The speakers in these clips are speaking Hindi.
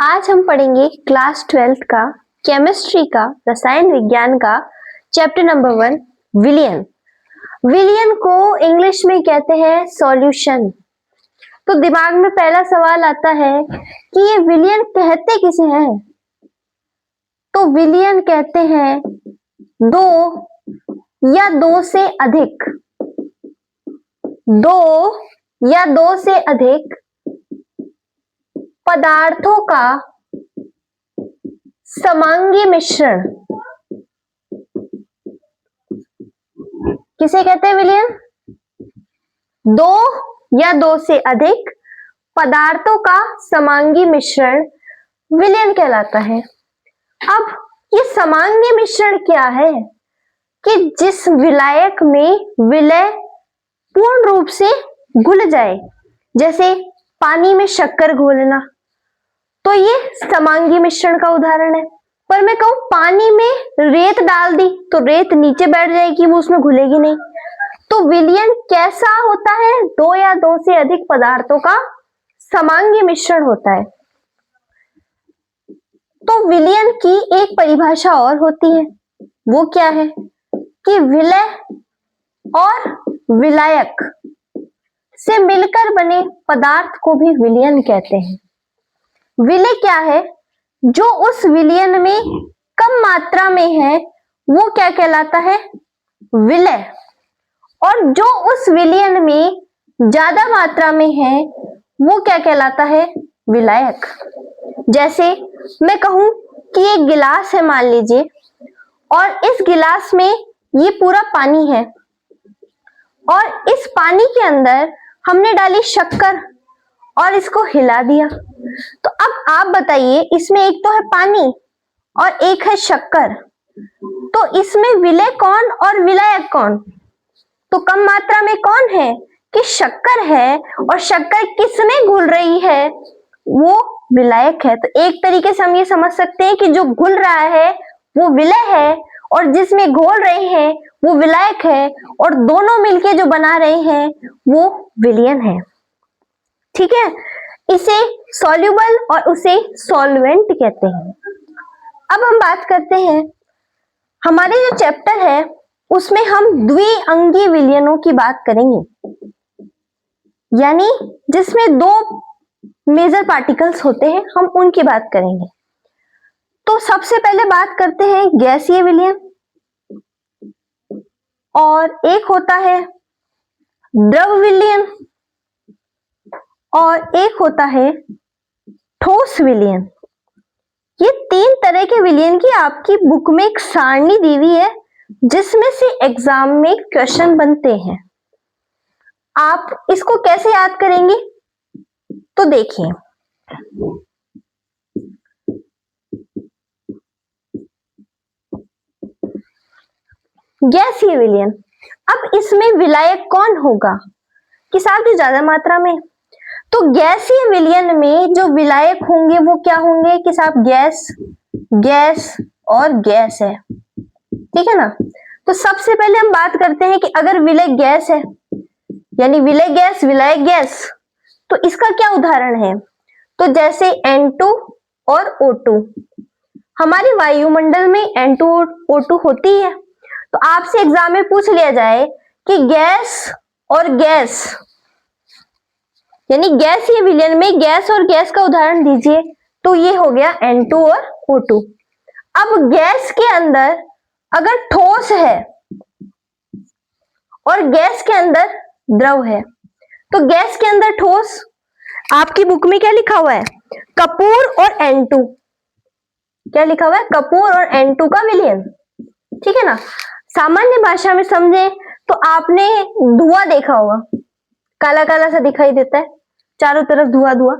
आज हम पढ़ेंगे क्लास 12th का केमिस्ट्री का रसायन विज्ञान का चैप्टर नंबर 1 विलियन। विलियन को इंग्लिश में कहते हैं सॉल्यूशन। तो दिमाग में पहला सवाल आता है कि ये विलियन कहते किसे हैं। तो विलियन कहते हैं दो या दो से अधिक, दो या दो से अधिक पदार्थों का समांगी मिश्रण। किसे कहते हैं विलियन? दो या दो से अधिक पदार्थों का समांगी मिश्रण विलियन कहलाता है। अब ये समांगी मिश्रण क्या है? कि जिस विलायक में विलय पूर्ण रूप से घुल जाए, जैसे पानी में शक्कर घोलना, तो ये समांगी मिश्रण का उदाहरण है। पर मैं कहूं पानी में रेत डाल दी तो रेत नीचे बैठ जाएगी, वो उसमें घुलेगी नहीं। तो विलियन कैसा होता है? दो या दो से अधिक पदार्थों का समांगी मिश्रण होता है। तो विलियन की एक परिभाषा और होती है, वो क्या है कि विलय और विलायक से मिलकर बने पदार्थ को भी विलियन कहते हैं। विलय क्या है? जो उस विलियन में कम मात्रा में है वो क्या कहलाता है? विलय। और जो उस विलियन में ज्यादा मात्रा में है वो क्या कहलाता है? विलायक। जैसे मैं कहूं कि एक गिलास है मान लीजिए, और इस गिलास में ये पूरा पानी है, और इस पानी के अंदर हमने डाली शक्कर और इसको हिला दिया। तो अब आप बताइए, इसमें एक तो है पानी और एक है शक्कर, तो इसमें विलय कौन और विलायक कौन? तो कम मात्रा में कौन है कि शक्कर है, और शक्कर किसमें घुल रही है? वो विलायक है। तो एक तरीके से हम ये समझ सकते हैं कि जो घुल रहा है वो विलय है, और जिसमें घोल रहे हैं वो विलायक है, और दोनों मिलके जो बना रहे हैं वो विलियन है। ठीक है, इसे सॉल्युबल और उसे सॉल्वेंट कहते हैं। अब हम बात करते हैं, हमारे जो चैप्टर है उसमें हम द्विअंगी विलियनों की बात करेंगे, यानी जिसमें दो मेजर पार्टिकल्स होते हैं, हम उनकी बात करेंगे। तो सबसे पहले बात करते हैं गैसीय विलियन, और एक होता है द्रव विलियन, और एक होता है ठोस विलियन। ये तीन तरह के विलियन की आपकी बुक में एक सारणी दी हुई है, जिसमें से एग्जाम में क्वेश्चन बनते हैं। आप इसको कैसे याद करेंगे? तो देखिए, गैसीय विलियन, अब इसमें विलायक कौन होगा कि साहब जो ज्यादा मात्रा में? तो गैसीय विलियन में जो विलायक होंगे वो क्या होंगे कि साहब गैस, गैस और गैस है। ठीक है ना? तो सबसे पहले हम बात करते हैं कि अगर विलय गैस है, यानी विलय गैस विलायक गैस, तो इसका क्या उदाहरण है? तो जैसे N2 और O2, हमारे वायुमंडल में N2 और O2 होती है। तो आपसे एग्जाम में पूछ लिया जाए कि गैस और गैस, यानी गैसीय विलयन में गैस और गैस का उदाहरण दीजिए, तो ये हो गया N2 और O2। अब गैस के अंदर अगर ठोस है और गैस के अंदर द्रव है, तो गैस के अंदर ठोस, आपकी बुक में क्या लिखा हुआ है? कपूर और N2। क्या लिखा हुआ है? कपूर और N2 का विलयन। ठीक है ना? सामान्य भाषा में समझे तो आपने धुआं देखा होगा, काला काला सा दिखाई देता है, चारों तरफ धुआं धुआं।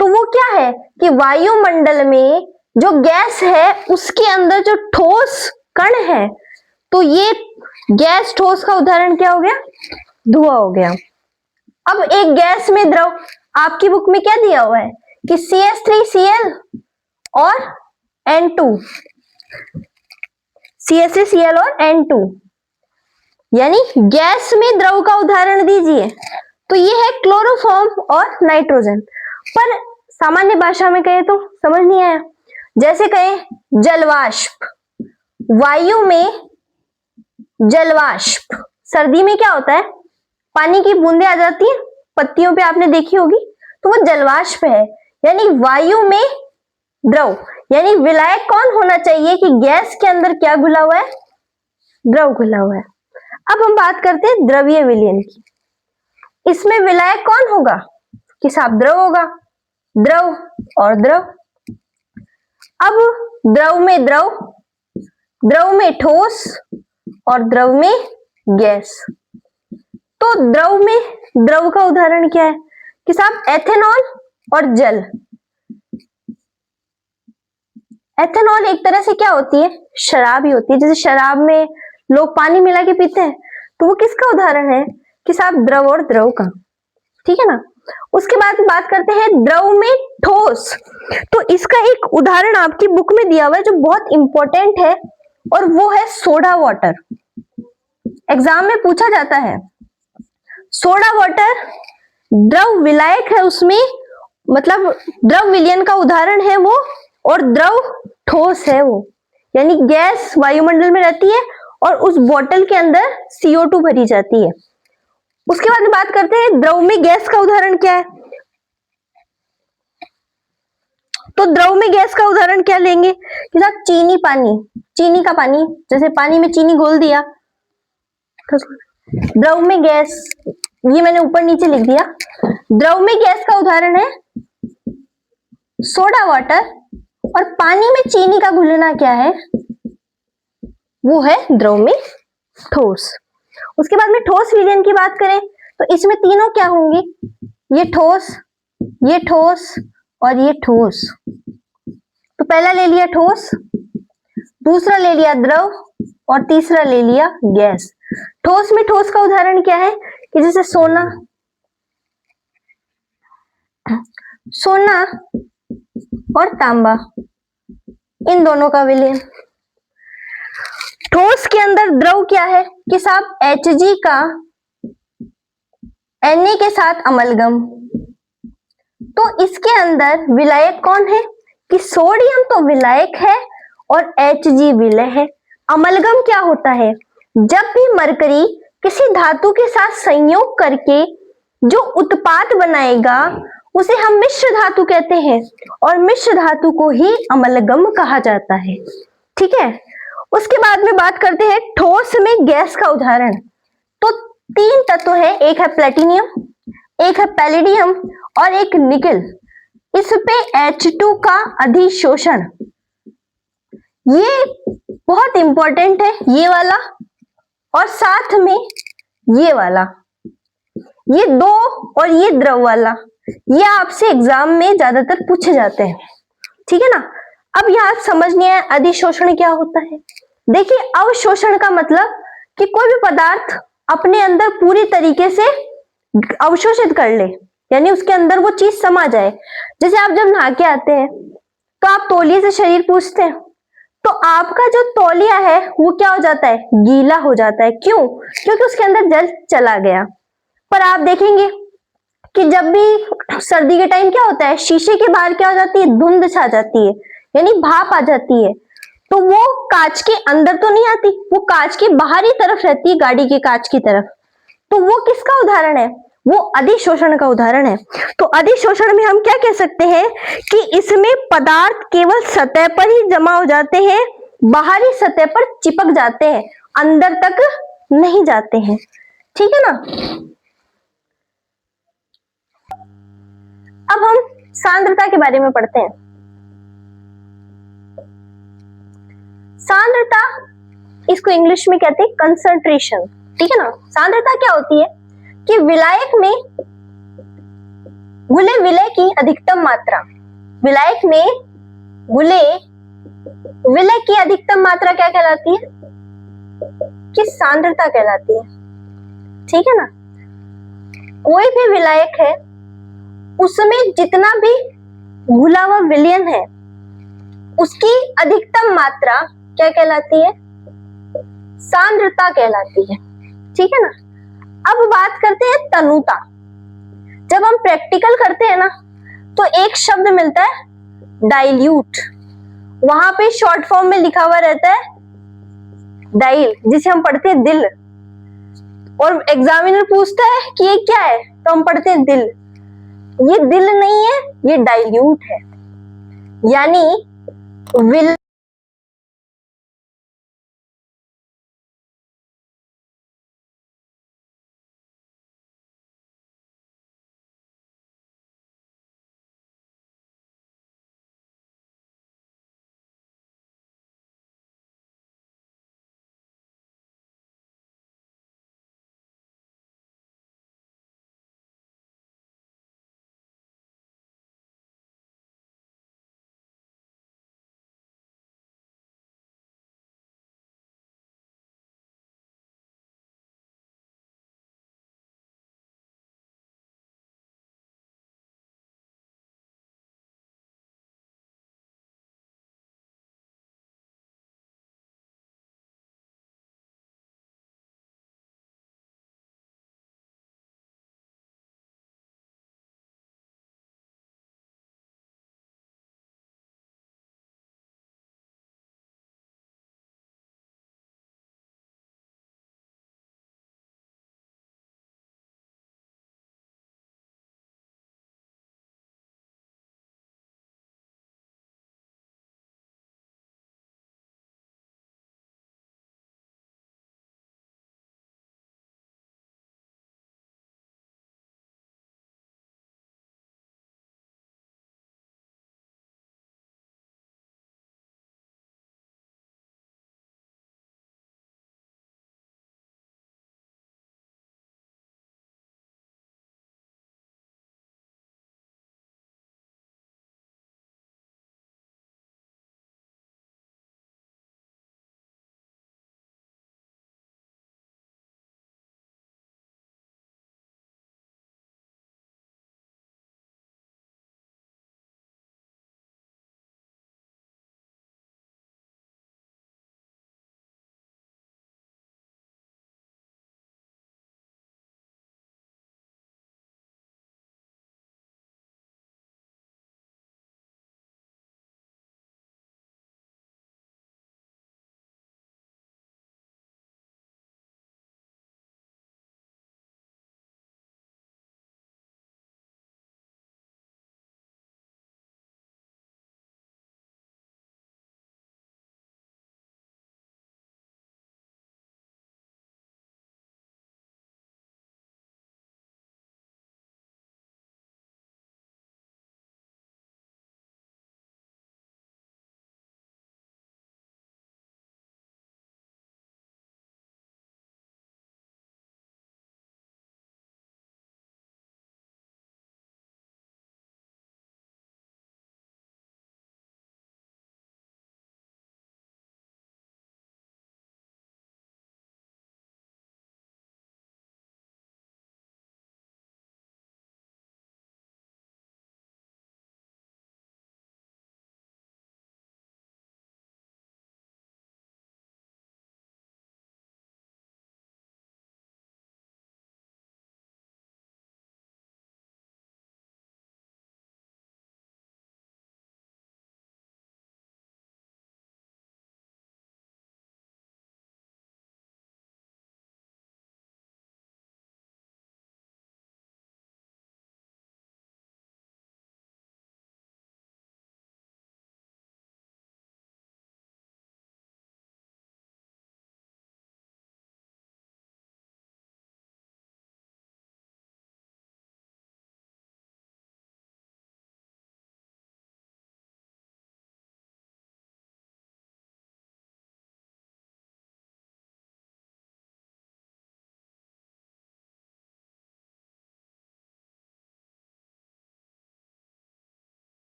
तो वो क्या है कि वायुमंडल में जो गैस है उसके अंदर जो ठोस कण है, तो ये गैस ठोस का उदाहरण क्या हो गया? धुआं हो गया। अब एक गैस में द्रव, आपकी बुक में क्या दिया हुआ है कि CH3Cl और N2, CH3Cl और N2, यानी गैस में द्रव का उदाहरण दीजिए। तो ये है क्लोरोफॉर्म और नाइट्रोजन। पर सामान्य भाषा में कहे तो समझ नहीं आया। जैसे कहे जलवाष्प, वायु में जलवाष्प, सर्दी में क्या होता है, पानी की बूंदें आ जाती है पत्तियों पे, आपने देखी होगी, तो वो जलवाष्प है। यानी वायु में द्रव, यानी विलायक कौन होना चाहिए कि गैस के अंदर क्या घुला हुआ है, द्रव घुला हुआ है। अब हम बात करते हैं द्रवीय विलयन की। इसमें विलायक कौन होगा कि साहब द्रव होगा, द्रव और द्रव। अब द्रव में द्रव, द्रव में ठोस और द्रव में गैस। तो द्रव में द्रव का उदाहरण क्या है कि साहब एथेनॉल और जल। एथेनॉल एक तरह से क्या होती है, शराब ही होती है। जैसे शराब में लोग पानी मिला के पीते हैं, तो वो किसका उदाहरण है कि साहब द्रव और द्रव का, ठीक है ना। उसके बाद बात करते हैं द्रव में ठोस। तो इसका एक उदाहरण आपकी बुक में दिया हुआ है जो बहुत इंपॉर्टेंट है, और वो है सोडा वाटर। एग्जाम में पूछा जाता है, सोडा वाटर द्रव विलायक है, उसमें मतलब द्रव विलयन का उदाहरण है वो, और द्रव ठोस है वो, यानी गैस वायुमंडल में रहती है और उस बोतल के अंदर CO2 भरी जाती है। उसके बाद में बात करते हैं द्रव में गैस का उदाहरण क्या है। तो द्रव में गैस का उदाहरण क्या लेंगे कि साहब चीनी पानी, चीनी का पानी, जैसे पानी में चीनी घोल दिया, तो द्रव में गैस, ये मैंने ऊपर नीचे लिख दिया। द्रव में गैस का उदाहरण है सोडा वाटर, और पानी में चीनी का घुलना क्या है, वो है द्रव में ठोस। उसके बाद में ठोस विलयन की बात करें तो इसमें तीनों क्या होंगे, ये ठोस, ये ठोस और ये ठोस। तो पहला ले लिया ठोस, दूसरा ले लिया द्रव और तीसरा ले लिया गैस। ठोस में ठोस का उदाहरण क्या है कि जैसे सोना, सोना और तांबा, इन दोनों का विलयन। ठोस के अंदर द्रव क्या है कि साहब Hg का Na के साथ अमलगम। तो इसके अंदर विलायक कौन है कि सोडियम तो विलायक है और Hg विलय है। अमलगम क्या होता है, जब भी मरकरी किसी धातु के साथ संयोग करके जो उत्पाद बनाएगा उसे हम मिश्र धातु कहते हैं, और मिश्र धातु को ही अमलगम कहा जाता है, ठीक है। उसके बाद में बात करते हैं ठोस में गैस का उदाहरण। तो तीन तत्व है, एक है प्लेटिनियम, एक है पैलेडियम और एक निकल। इस पे H2 का अधिशोषण, ये बहुत इंपॉर्टेंट है ये वाला, और साथ में ये वाला, ये दो, और ये द्रव वाला, ये आपसे एग्जाम में ज्यादातर पूछे जाते हैं, ठीक है ना। अब यहां समझनी है अधिशोषण क्या होता है। देखिए अवशोषण का मतलब कि कोई भी पदार्थ अपने अंदर पूरी तरीके से अवशोषित कर ले, यानी उसके अंदर वो चीज समा जाए। जैसे आप जब नहा के आते हैं तो आप तौलिए से शरीर पूछते हैं, तो आपका जो तौलिया है वो क्या हो जाता है, गीला हो जाता है। क्यों, क्योंकि उसके अंदर जल चला गया। पर आप देखेंगे कि जब भी सर्दी के टाइम क्या होता है, शीशे के बाहर क्या हो जाती है, धुंध छा जाती है, यानी भाप आ जाती है। तो वो कांच के अंदर तो नहीं आती, वो कांच के बाहरी तरफ रहती है, गाड़ी के कांच की तरफ। तो वो किसका उदाहरण है, वो अधिशोषण का उदाहरण है। तो अधिशोषण में हम क्या कह सकते हैं कि इसमें पदार्थ केवल सतह पर ही जमा हो जाते हैं, बाहरी सतह पर चिपक जाते हैं, अंदर तक नहीं जाते हैं, ठीक है ना। अब हम सांद्रता के बारे में पढ़ते हैं। सांद्रता, इसको इंग्लिश में कहते हैं कंसंट्रेशन, ठीक है ना। सांद्रता क्या होती है कि विलायक में घुले विलय की अधिकतम मात्रा, विलायक में घुले विलय की अधिकतम मात्रा क्या कहलाती है कि सांद्रता कहलाती है, ठीक है ना। कोई भी विलायक है उसमें जितना भी घुला हुआ विलयन है उसकी अधिकतम मात्रा क्या कहलाती है, सांद्रता कहलाती है, ठीक है ना। अब बात करते हैं तनुता। जब हम प्रैक्टिकल करते हैं ना तो एक शब्द मिलता है डाइल्यूट, वहां पे शॉर्ट फॉर्म में लिखा हुआ रहता है डाइल, जिसे हम पढ़ते हैं दिल, और एग्जामिनर पूछता है कि ये क्या है तो हम पढ़ते हैं दिल। ये दिल नहीं है, ये डाइल्यूट है, यानी विल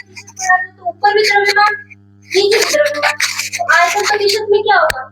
तो ऊपर भी द्रव्यमान, नीचे भी द्रव्यमान, तो आयतन प्रतिशत में क्या होगा?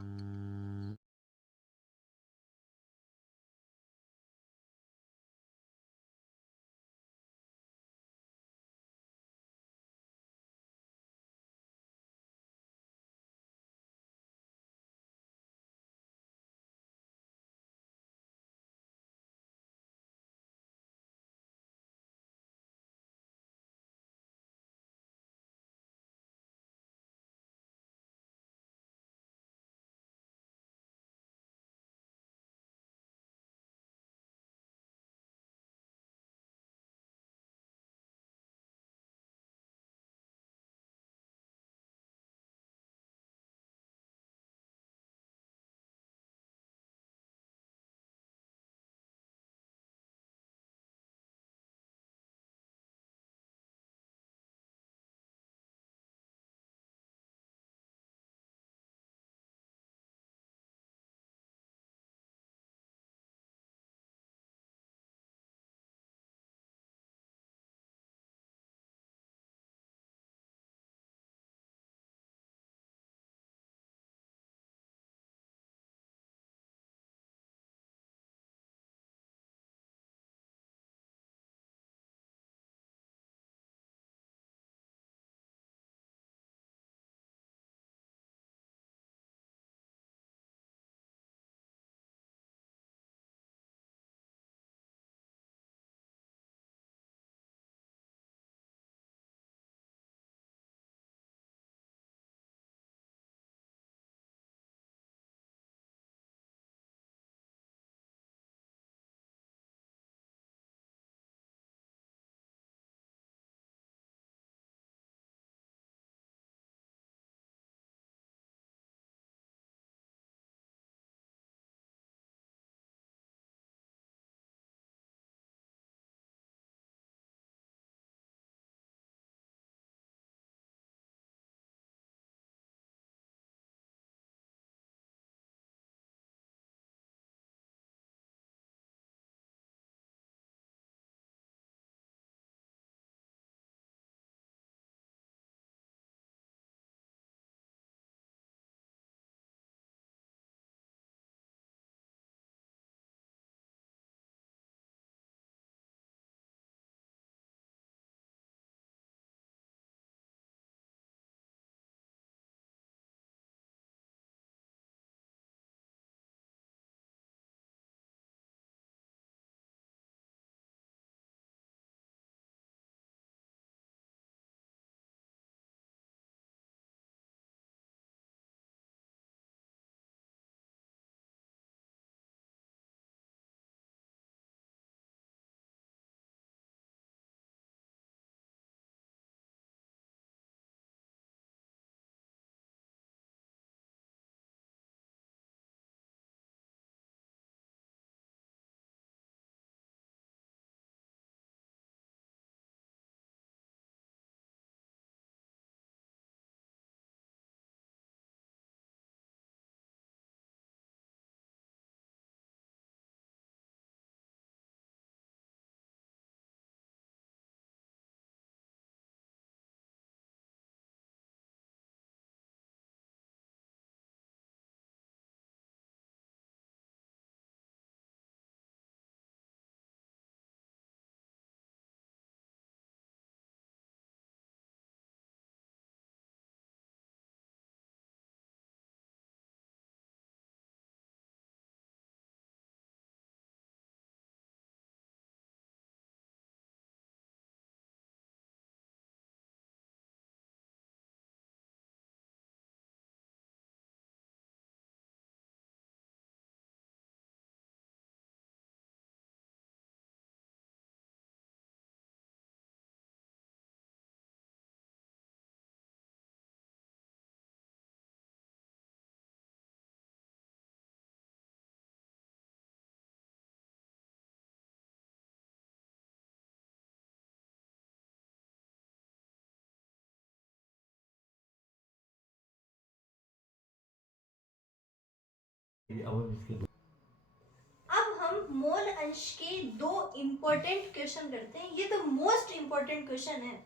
अब हम मोल अंश के दो इंपॉर्टेंट क्वेश्चन करते हैं। ये तो मोस्ट इंपॉर्टेंट क्वेश्चन है।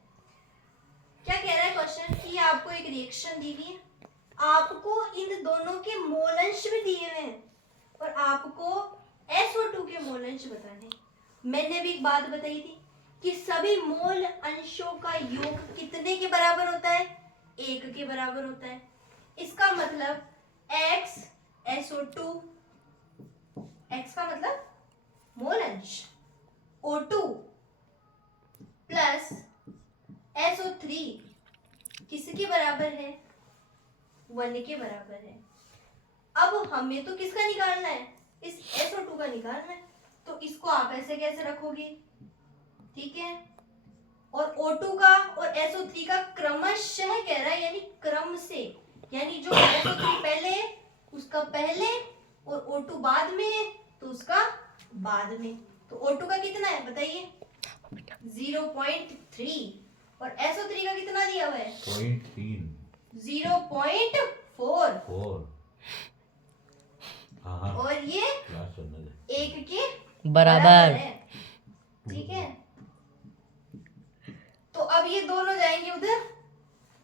क्या कह रहा है क्वेश्चन कि आपको एक रिएक्शन दी हुई है, आपको इन दोनों के मोल अंश भी दिए हुए हैं और आपको SO2 के मोल अंश बताने हैं। मैंने भी एक बात बताई थी कि सभी मोल अंशों का योग कितने के बराबर होता है? 1 के बराबर होता है। इसका मतलब X SO2, X का मतलब मोल अंश, O2 प्लस SO3 किसके बराबर है? 1 के बराबर है। अब हमें तो किसका निकालना है? इस SO2 का निकालना है। तो इसको आप ऐसे कैसे रखोगे? ठीक है, और O2 का और SO3 का क्रमशः कह रहा है, यानी क्रम से, यानी जो SO3 पहले है उसका पहले और O2 बाद में है तो उसका बाद में। तो O2 का कितना है बताइए? 0.3 और SO3 का कितना दिया हुआ है? 0.4। और ये 1 के बराबर है। ठीक है, तो अब ये दोनों जाएंगे उधर,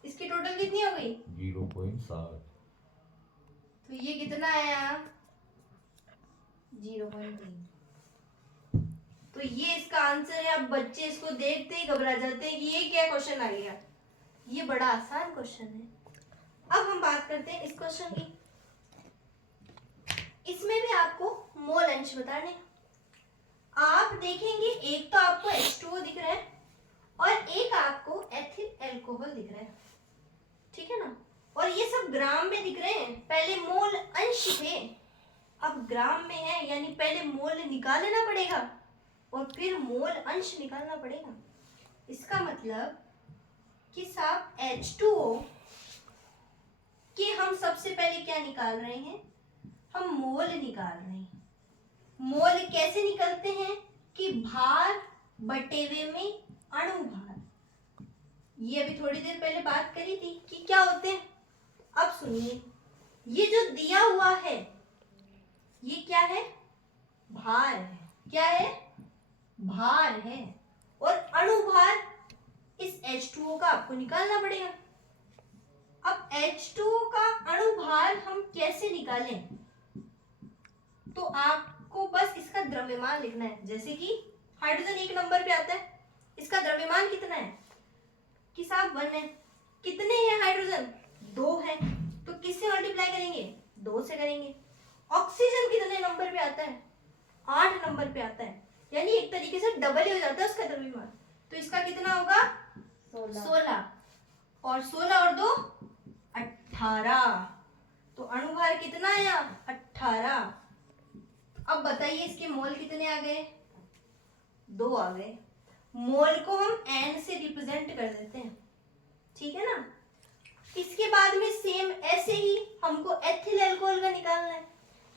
इसकी टोटल कितनी हो गई? 0.7। तो ये कितना आया? 0.3। तो ये इसका आंसर है। अब बच्चे इसको देखते ही घबरा जाते हैं कि ये क्या क्वेश्चन आ गया। ये बड़ा आसान क्वेश्चन है। अब हम बात करते हैं इस क्वेश्चन की। इसमें भी आपको मोल अंश बताने। आप देखेंगे एक तो आपको H2O दिख रहा है और एक आपको एथिल अल्कोहल दिख रहा है, ठीक है ना, और ये सब ग्राम में दिख रहे हैं। पहले मोल अंश थे, अब ग्राम में है, यानी पहले मोल निकाल लेना पड़ेगा और फिर मोल अंश निकालना पड़ेगा। इसका मतलब कि साहब H2O कि हम सबसे पहले क्या निकाल रहे हैं? हम मोल निकाल रहे हैं। मोल कैसे निकलते हैं? कि भार बटेवे में अणु भार। ये अभी थोड़ी देर पहले बात करी थी कि क्या होते हैं। अब सुनिए, ये जो दिया हुआ है ये क्या है? भार है। क्या है? भार है। और अणु भार इस H2O का आपको निकालना पड़ेगा। अब H2O का अणु भार हम कैसे निकालें? तो आपको बस इसका द्रव्यमान लिखना है। जैसे कि हाइड्रोजन 1 नंबर पे आता है, इसका द्रव्यमान कितना है? कि साहब 1 है। कितने हैं हाइड्रोजन? 2 है। तो किससे मल्टीप्लाई करेंगे? 2 से करेंगे। ऑक्सीजन कितने नंबर पे आता है? 8 नंबर पे आता है, यानी एक तरीके से डबल ही हो जाता है उसका द्रव्यमान। तो इसका कितना होगा? 16। और 16 और 2 18। तो अणुभार कितना आया? 18। अब बताइए इसके मोल कितने आ गए? 2 आ गए। मोल को हम N से रिप्रेजेंट कर देते हैं, ठीक है ना। इसके बाद में सेम ऐसे ही हमको एथिल अल्कोहल का निकालना है,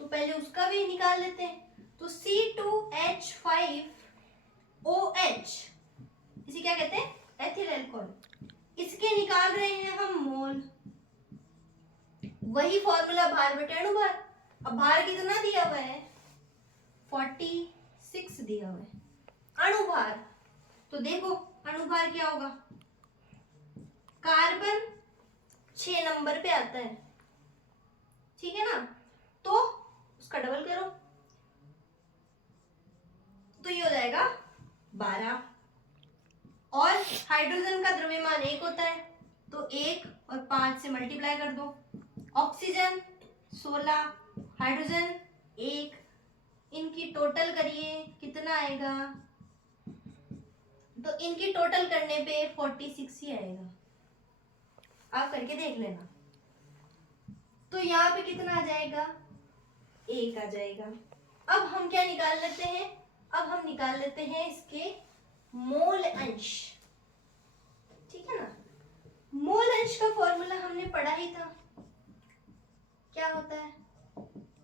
तो पहले उसका भी निकाल लेते हैं। तो C2H5OH, इसे क्या कहते हैं? Ethyl alcohol. इसके निकाल रहे हैं हम मोल। वही फॉर्मूला भार बटे अणुभार। अब भार कितना दिया हुआ है? 46 दिया हुआ है। अणुभार तो देखो अणुभार क्या होगा? कार्बन 6 नंबर पे आता है, ठीक है ना, तो उसका डबल करो तो ये हो जाएगा 12। और हाइड्रोजन का द्रव्यमान 1 होता है, तो 1 और 5 से मल्टीप्लाई कर दो। ऑक्सीजन 16, हाइड्रोजन 1, इनकी टोटल करिए कितना आएगा? तो इनकी टोटल करने पे 46 ही आएगा। आप करके देख लेना। तो यहाँ पे कितना आ जाएगा? 1 आ जाएगा। अब हम क्या निकाल लेते हैं? अब हम निकाल लेते हैं इसके मोल अंश, ठीक है ना। मोल अंश का फॉर्मूला हमने पढ़ा ही था। क्या होता है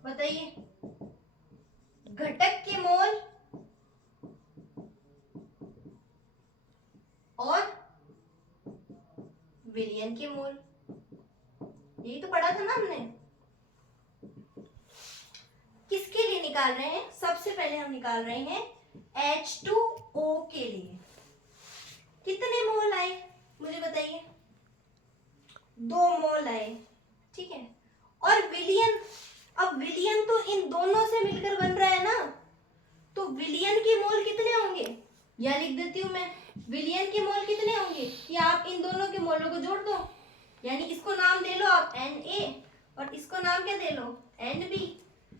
बताइए? घटक के मोल और विलयन के मोल, यही तो पढ़ा था ना हमने। किसके लिए निकाल रहे हैं? सबसे पहले हम निकाल रहे हैं H2O के लिए। कितने मोल आए मुझे बताइए? 2 मोल आए, ठीक है। और विलियन, अब विलियन तो इन दोनों से मिलकर बन रहा है ना, तो विलियन के मोल कितने होंगे, या लिख देती हूँ मैं, विलियन के मोल कितने होंगे कि आप इन दोनों के मोलों को जोड़ दो, यानी इसको नाम दे लो आप Na और इसको नाम क्या दे लो Nb।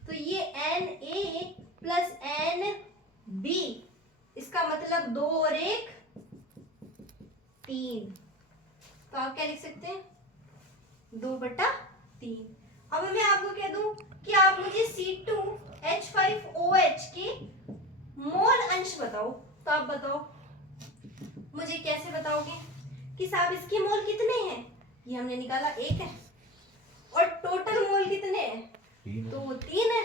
तो ये Na प्लस Nb, इसका मतलब 2 और 1 3। तो आप क्या लिख सकते हैं 2/3। अब मैं आपको कह दूं कि आप मुझे C2H5OH के मोल अंश बताओ, तो आप बताओ मुझे कैसे बताओगे कि साहब इसके मोल कितने हैं, ये हमने निकाला 1 है, और टोटल मोल कितने हैं, तो वो 3 है,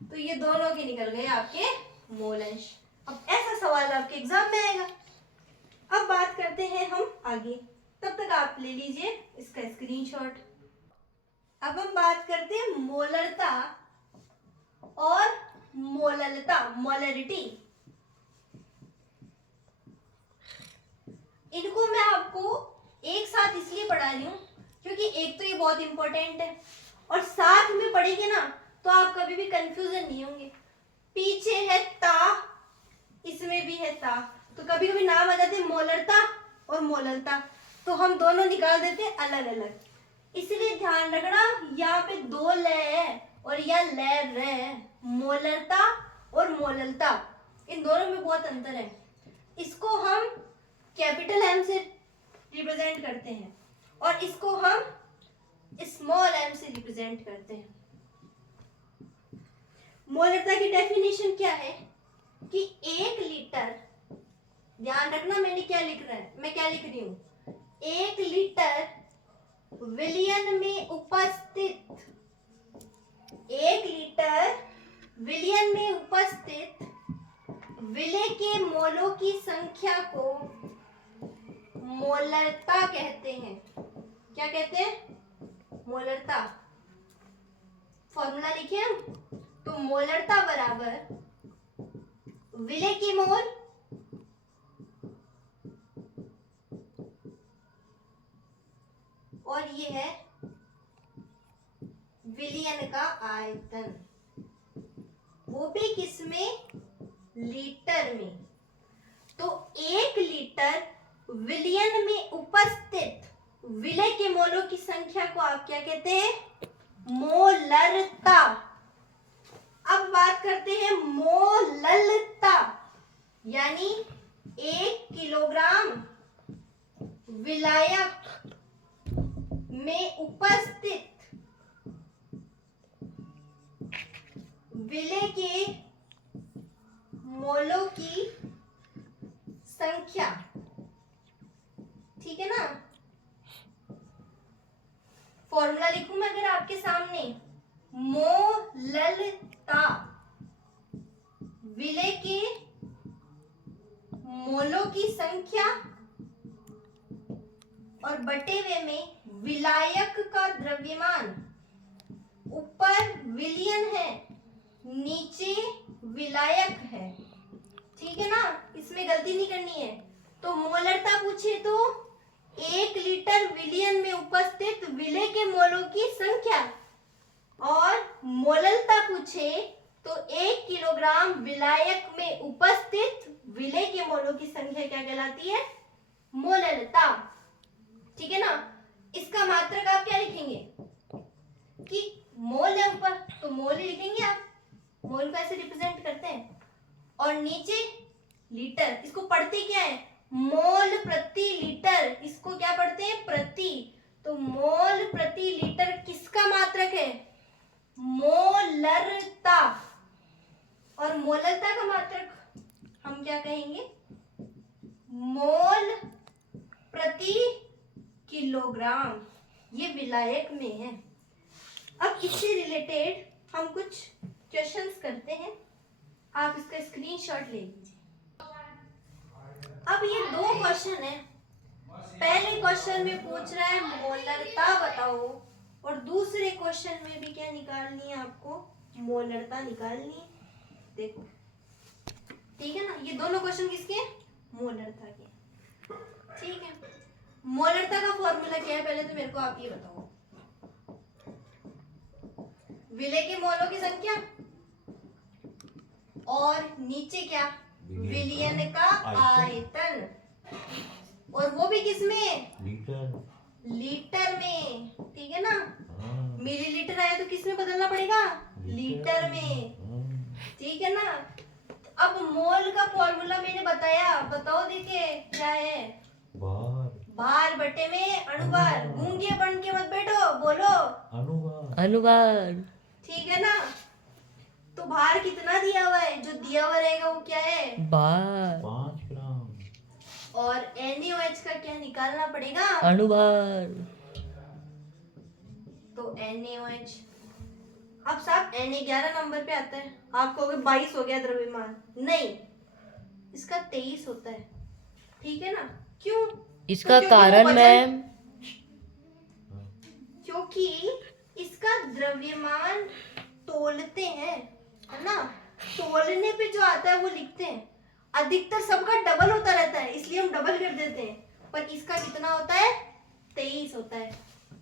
तो ये दोनों के निकल गए आपके मोल अंश। अब ऐसा सवाल आपके एग्जाम में आएगा। अब बात करते हैं हम आगे, तब तक आप ले लीजिए इसका स्क्रीनशॉट। अब हम बात करते हैं मोलरता और मोललता, मोलरिटी। इनको मैं आपको एक साथ इसलिए पढ़ा रही हूँ क्योंकि एक तो ये बहुत इंपॉर्टेंट है, और साथ में पढ़ेंगे ना तो आप कभी भी कंफ्यूजन नहीं होंगे। पीछे है ता, इसमें भी है ता, तो कभी कभी नाम आ जाते हैं मोलरता और मोललता, तो हम दोनों निकाल देते हैं अलग अलग। इसलिए ध्यान रखना यहाँ पे 2 लय है और यह लय रे, मोलरता और मोललता, इन दोनों में बहुत अंतर है। इसको हम कैपिटल एम से रिप्रेजेंट करते हैं और इसको हम स्मॉल एम से रिप्रेजेंट करते हैं। मोलरता की डेफिनेशन क्या है कि 1 लीटर, ध्यान रखना मैंने क्या लिख रहा है, मैं क्या लिख रही हूं, 1 लीटर विलियन में उपस्थित, 1 लीटर विलियन में उपस्थित विलेय के मोलों की संख्या को मोलरता कहते हैं। क्या कहते हैं, मोलरता। फॉर्मूला लिखे हम, तो मोलरता बराबर विलेय की मोल और ये है विलियन का आयतन, वो भी किसमें, लीटर में। तो 1 लीटर विलियन में उपस्थित विलेय के मोलों की संख्या को आप क्या कहते हैं, मोलरता। अब बात करते हैं मोललता, यानी 1 किलोग्राम विलायक में उपस्थित विलेय के मोलों की संख्या, ठीक है ना। फॉर्मूला लिखूं मैं अगर आपके सामने, मोललता विलेय के मोलों की संख्या और बटेवे में विलायक का द्रव्यमान, ऊपर विलियन है नीचे विलायक है, ठीक है ना, इसमें गलती नहीं करनी है। तो मोलरता पूछे तो 1 लीटर विलियन में उपस्थित विलेय के मोलों की संख्या, और मोललता पूछे तो 1 किलोग्राम विलायक में उपस्थित विलेय के मोलों की संख्या क्या कहलाती है, मोललता, ठीक है ना। इसका मात्रक आप क्या लिखेंगे कि मोल है ऊपर तो मोल ही लिखेंगे आप, मोल को ऐसे रिप्रेजेंट करते हैं, और नीचे लीटर, इसको पढ़ते क्या है, मोल प्रति लीटर, इसको क्या पढ़ते हैं, प्रति। तो मोल प्रति लीटर किसका मात्रक है, मोलरता, और मोलरता का मात्रक हम क्या कहेंगे, मोल प्रति किलोग्राम, ये विलायक में है। अब इससे रिलेटेड हम कुछ क्वेश्चंस करते हैं, आप इसका स्क्रीनशॉट ले लीजिए। अब ये 2 क्वेश्चन है, पहले क्वेश्चन में पूछ रहा है मोलरता बताओ, और दूसरे क्वेश्चन में भी क्या निकालनी है आपको, मोलरता निकालनी है। देखो ठीक है ना, ये दोनों क्वेश्चन किसके, मोलरता के, ठीक है। मोलरता का फॉर्मूला क्या है पहले तो मेरे को आप ये बताओ। विलय के मोलों की संख्या और नीचे क्या, विलयन का आयतन, और वो भी किसमें, लीटर में। ठीक है ना, मिलीलीटर आया तो किस में बदलना पड़ेगा, लीटर में। ठीक है ना। अब मोल का फॉर्मूला मैंने बताया, बताओ देखिए क्या है, भार बटे में अणुभार। गूंगे बन के मत बैठो, बोलो अनुभार। ठीक है ना। तो भार कितना दिया हुआ है, जो दिया हुआ रहेगा वो क्या है, भार। 5 ग्राम। और NaOH का क्या निकालना पड़ेगा, अनुभार। तो NaOH। अब साहब Na 11 नंबर पे आता है, आप कहोगे 22 हो गया द्रव्यमान, नहीं, इसका 23 होता है। ठीक है ना, क्यों, इसका तो क्योंकि वो कारण वजन- मैम, क्योंकि इसका द्रव्यमान तोलते हैं, है ना, तोलने पे जो आता है वो लिखते हैं। अधिकतर सबका डबल होता रहता है, इसलिए हम डबल कर देते हैं, पर इसका कितना होता है, 23 होता है।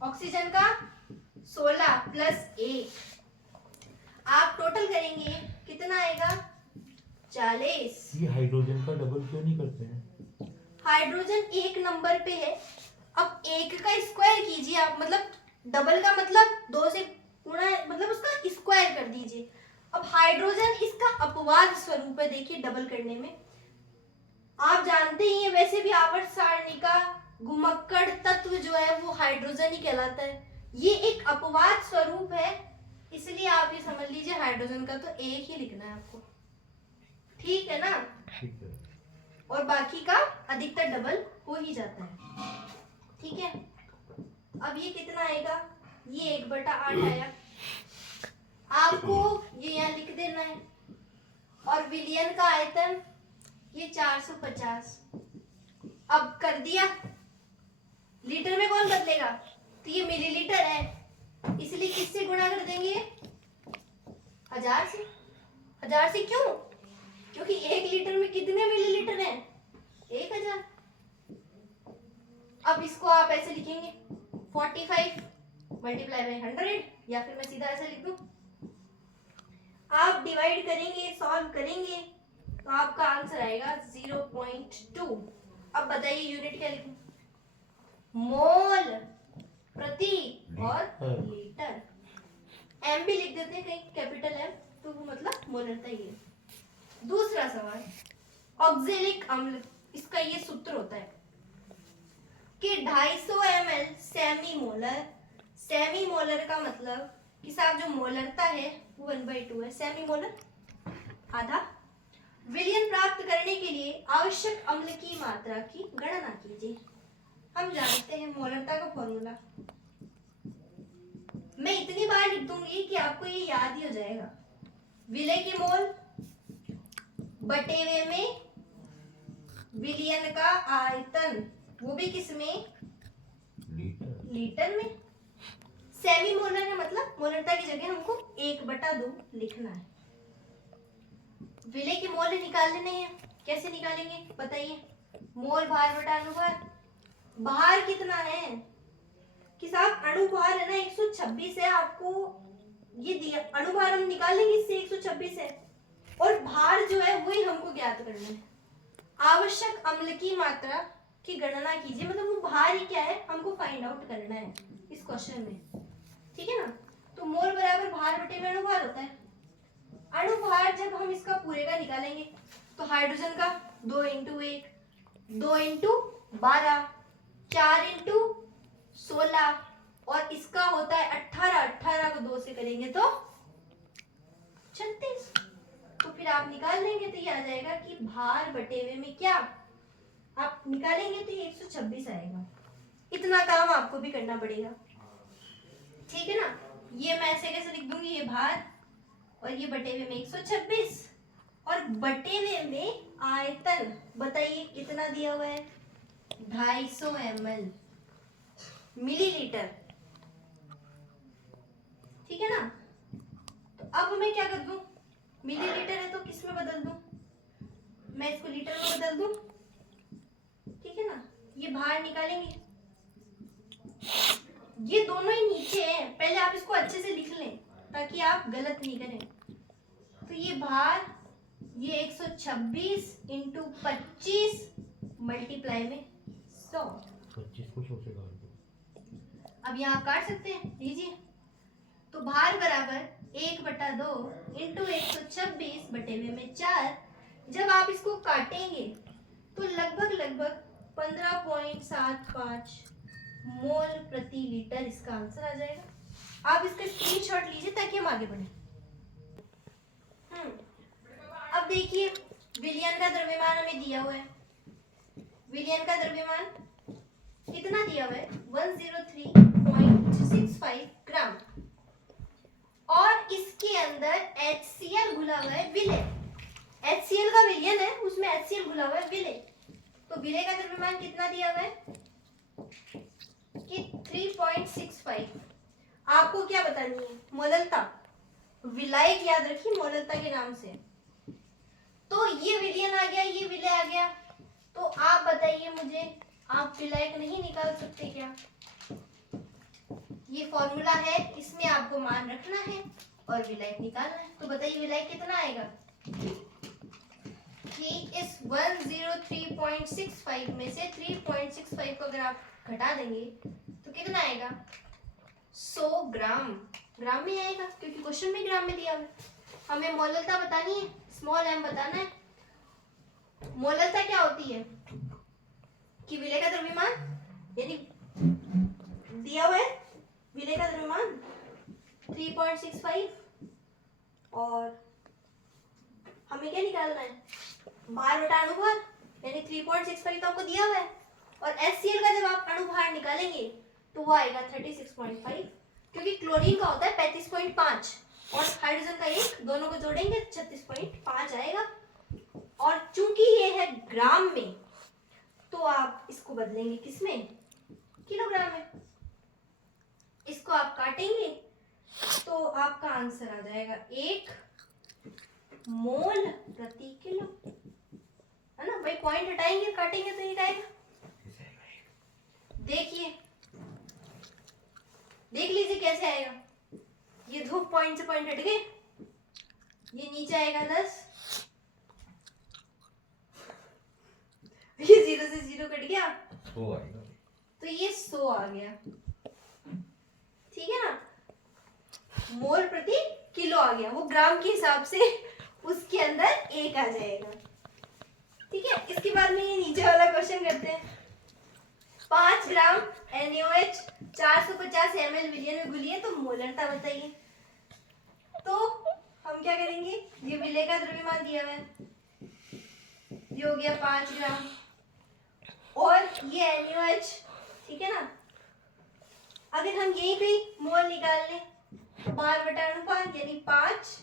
ऑक्सीजन का 16 प्लस 1, आप टोटल करेंगे कितना आएगा, 40। ये हाइड्रोजन का डबल क्यों नहीं करते हैं? हाइड्रोजन 1 नंबर पे है, अब 1 का स्क्वायर कीजिए आप, मतलब डबल का मतलब 2 से गुणा, मतलब उसका स्क्वायर कर दीजिए। अब हाइड्रोजन इसका अपवाद स्वरूप है, देखिए डबल करने में आप जानते ही हैं, वैसे भी आवर्त सारणी का घुमक्कड़ तत्व जो है वो हाइड्रोजन ही कहलाता है। ये एक अपवाद स्वरूप है, इसलिए आप ये समझ लीजिए हाइड्रोजन का तो एक ही लिखना है आपको। ठीक है ना, ठीक है। और बाकी का अधिकतर डबल हो ही जाता है। ठीक है, अब ये कितना आएगा, ये 1/8 आया, आपको ये यहाँ लिख देना है। और विलयन का आयतन ये 450, अब कर दिया, लीटर में कौन बदलेगा, तो ये मिलीलीटर है, इसलिए किससे गुणा कर देंगे, 1000 से। 1000 से क्यों, क्योंकि 1 लीटर में कितने मिलीलीटर हैं, 1000। अब इसको आप ऐसे लिखेंगे 45 मल्टीप्लाई बाई 100, या फिर मैं सीधा ऐसे लिख दूं, आप डिवाइड करेंगे, सॉल्व करेंगे तो आपका आंसर आएगा 0.2। अब बताइए यूनिट क्या लिखूं, मोल प्रति और लीटर। एम भी लिख देते हैं कहीं, कैपिटल एम, तो वो मतलब मोलरता ही है। दूसरा सवाल, ऑक्जेलिक अम्ल, इसका ये सूत्र होता है कि 250 ml semi molar. Semi molar का मतलब कि साहब जो मोलरता है वो 1/2 है, सेमी मोलर आधा। विलयन प्राप्त करने के लिए आवश्यक अम्ल की मात्रा की गणना कीजिए। हम जानते हैं मोलरता का फॉर्मूला, मैं इतनी बार लिख दूंगी कि आपको ये याद ही हो जाएगा। विलय के मोल बटे हुए में विलयन का आयतन, वो भी किसमें, लीटर में। सेमी मोलर है मतलब मोलरता की जगह हमको 1/2 लिखना है। विलय के मोल निकाल लेने हैं, कैसे निकालेंगे बताइए, मोल भार बटा अनुभार। भार कितना है कि साहब अणुभार है ना 126 है, आपको ये दिया, अणुभार हम निकाल लेंगे इससे 126 है, और भार जो है वही हमको ज्ञात करना है। आवश्यक अम्ल की मात्रा की गणना कीजिए, मतलब वो भार ही क्या है हमको फाइंड आउट करना है इस क्वेश्चन में। ठीक है ना, तो मोल बराबर भार बटे में अणुभार होता है। अणुभार जब हम इसका पूरे का निकालेंगे तो हाइड्रोजन का 2 × 1, 2 × 12, 4 × 16, और इसका होता है 18, 18 को 2 से करेंगे तो 36। तो फिर आप निकाल लेंगे तो ये आ जाएगा कि भार बटे हुए में क्या, आप निकालेंगे तो ये 126 आएगा। इतना काम आपको भी करना पड़ेगा। ठीक है ना, ये मैं ऐसे कैसे लिख दूंगी, ये भार और ये बटे हुए में 126, और बटे हुए में आयतन बताइए कितना दिया हुआ है, 250 ml मिलीलीटर। ठीक है ना, तो अब मैं क्या कर दूं, मिलीलीटर है तो किस में बदल दूं, मैं इसको लीटर में बदल दूं। ठीक है ना, ये भार निकालेंगे ये दोनों ही नीचे हैं, पहले आप इसको अच्छे से लिख लें ताकि आप गलत नहीं करें। तो ये भार, ये 126 इंटू 25 मल्टीप्लाई में 100। 25 को 100 से काट दो। अब यहाँ काट सकते हैं, लीजिए। तो भार बराबर 1/2 इंटू 126 बटे में 4। जब आप इसको काटेंगे तो लगभग 15.75 मोल प्रति लीटर इसका आंसर आ जाएगा। आप इसका स्क्रीनशॉट लीजिए ताकि हम आगे बढ़े। अब देखिए, विलयन का द्रव्यमान हमें दिया हुआ है। विलयन का द्रव्यमान कितना दिया हुआ है? 103.65 ग्राम। और इसके अंदर HCl घुला हुआ है, विलेय। HCl का विलयन है, उसमें HCl घुला हुआ है, विलेय। तो विलेय का द्रव्यमान कितना दिया हुआ है कि 3.65। आपको क्या बतानी है? मोललता। विलायक याद रखिए मोललता के नाम से। तो ये विलयन आ गया, ये विलेय आ गया। तो आप बताइए मुझे, आप विलायक नहीं निकाल सकते क्या? ये फॉर्मूला है, इसमें आपको मान रखना है और विलायक निकालना है। तो बताइए विलायक कितना आएगा कि इस 103.65 में से 3.65 को अगर आप घटा देंगे तो कितना आएगा? 100 ग्राम। ग्राम में आएगा क्योंकि क्वेश्चन में ग्राम में दिया हुआ है। हमें मोललता बतानी है, स्मॉल m बताना है। मोललता क्या होती है कि विलेय का द्रव्यमान, यानी दिया हुआ है विलेय का द्रव्यमान 3.65 और हमें क्या निकालना है? भार बटा अणुभार, यानी 3.65 तो आपको दिया हुआ है। और HCl का जब आप अणुभार निकालेंगे तो वो आएगा 36.5, क्योंकि क्लोरीन का होता है 35.5 और हाइड्रोजन का 1, दोनों को जोड़ेंगे 36.5 आएगा। और चूंकि ये है ग्राम में तो आप इसको बदलेंगे किसमें? किलोग्राम में। इसको आप काटेंगे तो आपका आंसर आ जाएगा 1 मोल प्रति किलो, है ना भाई? पॉइंट हटाएंगे, काटेंगे तो ये आएगा। देखिए, देख लीजिए कैसे आएगा। ये दो पॉइंट से पॉइंट हट गए, ये नीचे आएगा 10, ये 0 से 0 कट गया 100 आएगा। तो ये 100 आ गया, ठीक है ना? मोल प्रति किलो आ गया, वो ग्राम के हिसाब से उसके अंदर 1 आ जाएगा, ठीक है। इसके बाद में ये नीचे वाला क्वेश्चन करते हैं। 5 ग्राम NaOH 450 ml विलयन में घुली है, तो मोलरता बताइए। तो हम क्या करेंगे? ये विलेय का द्रव्यमान दिया हुआ है, ये हो गया 5 ग्राम, और ये NaOH, ठीक है ना? अगर हम यहीं पे मोल निकाल लें, भार बटा अनुपात यानी 5,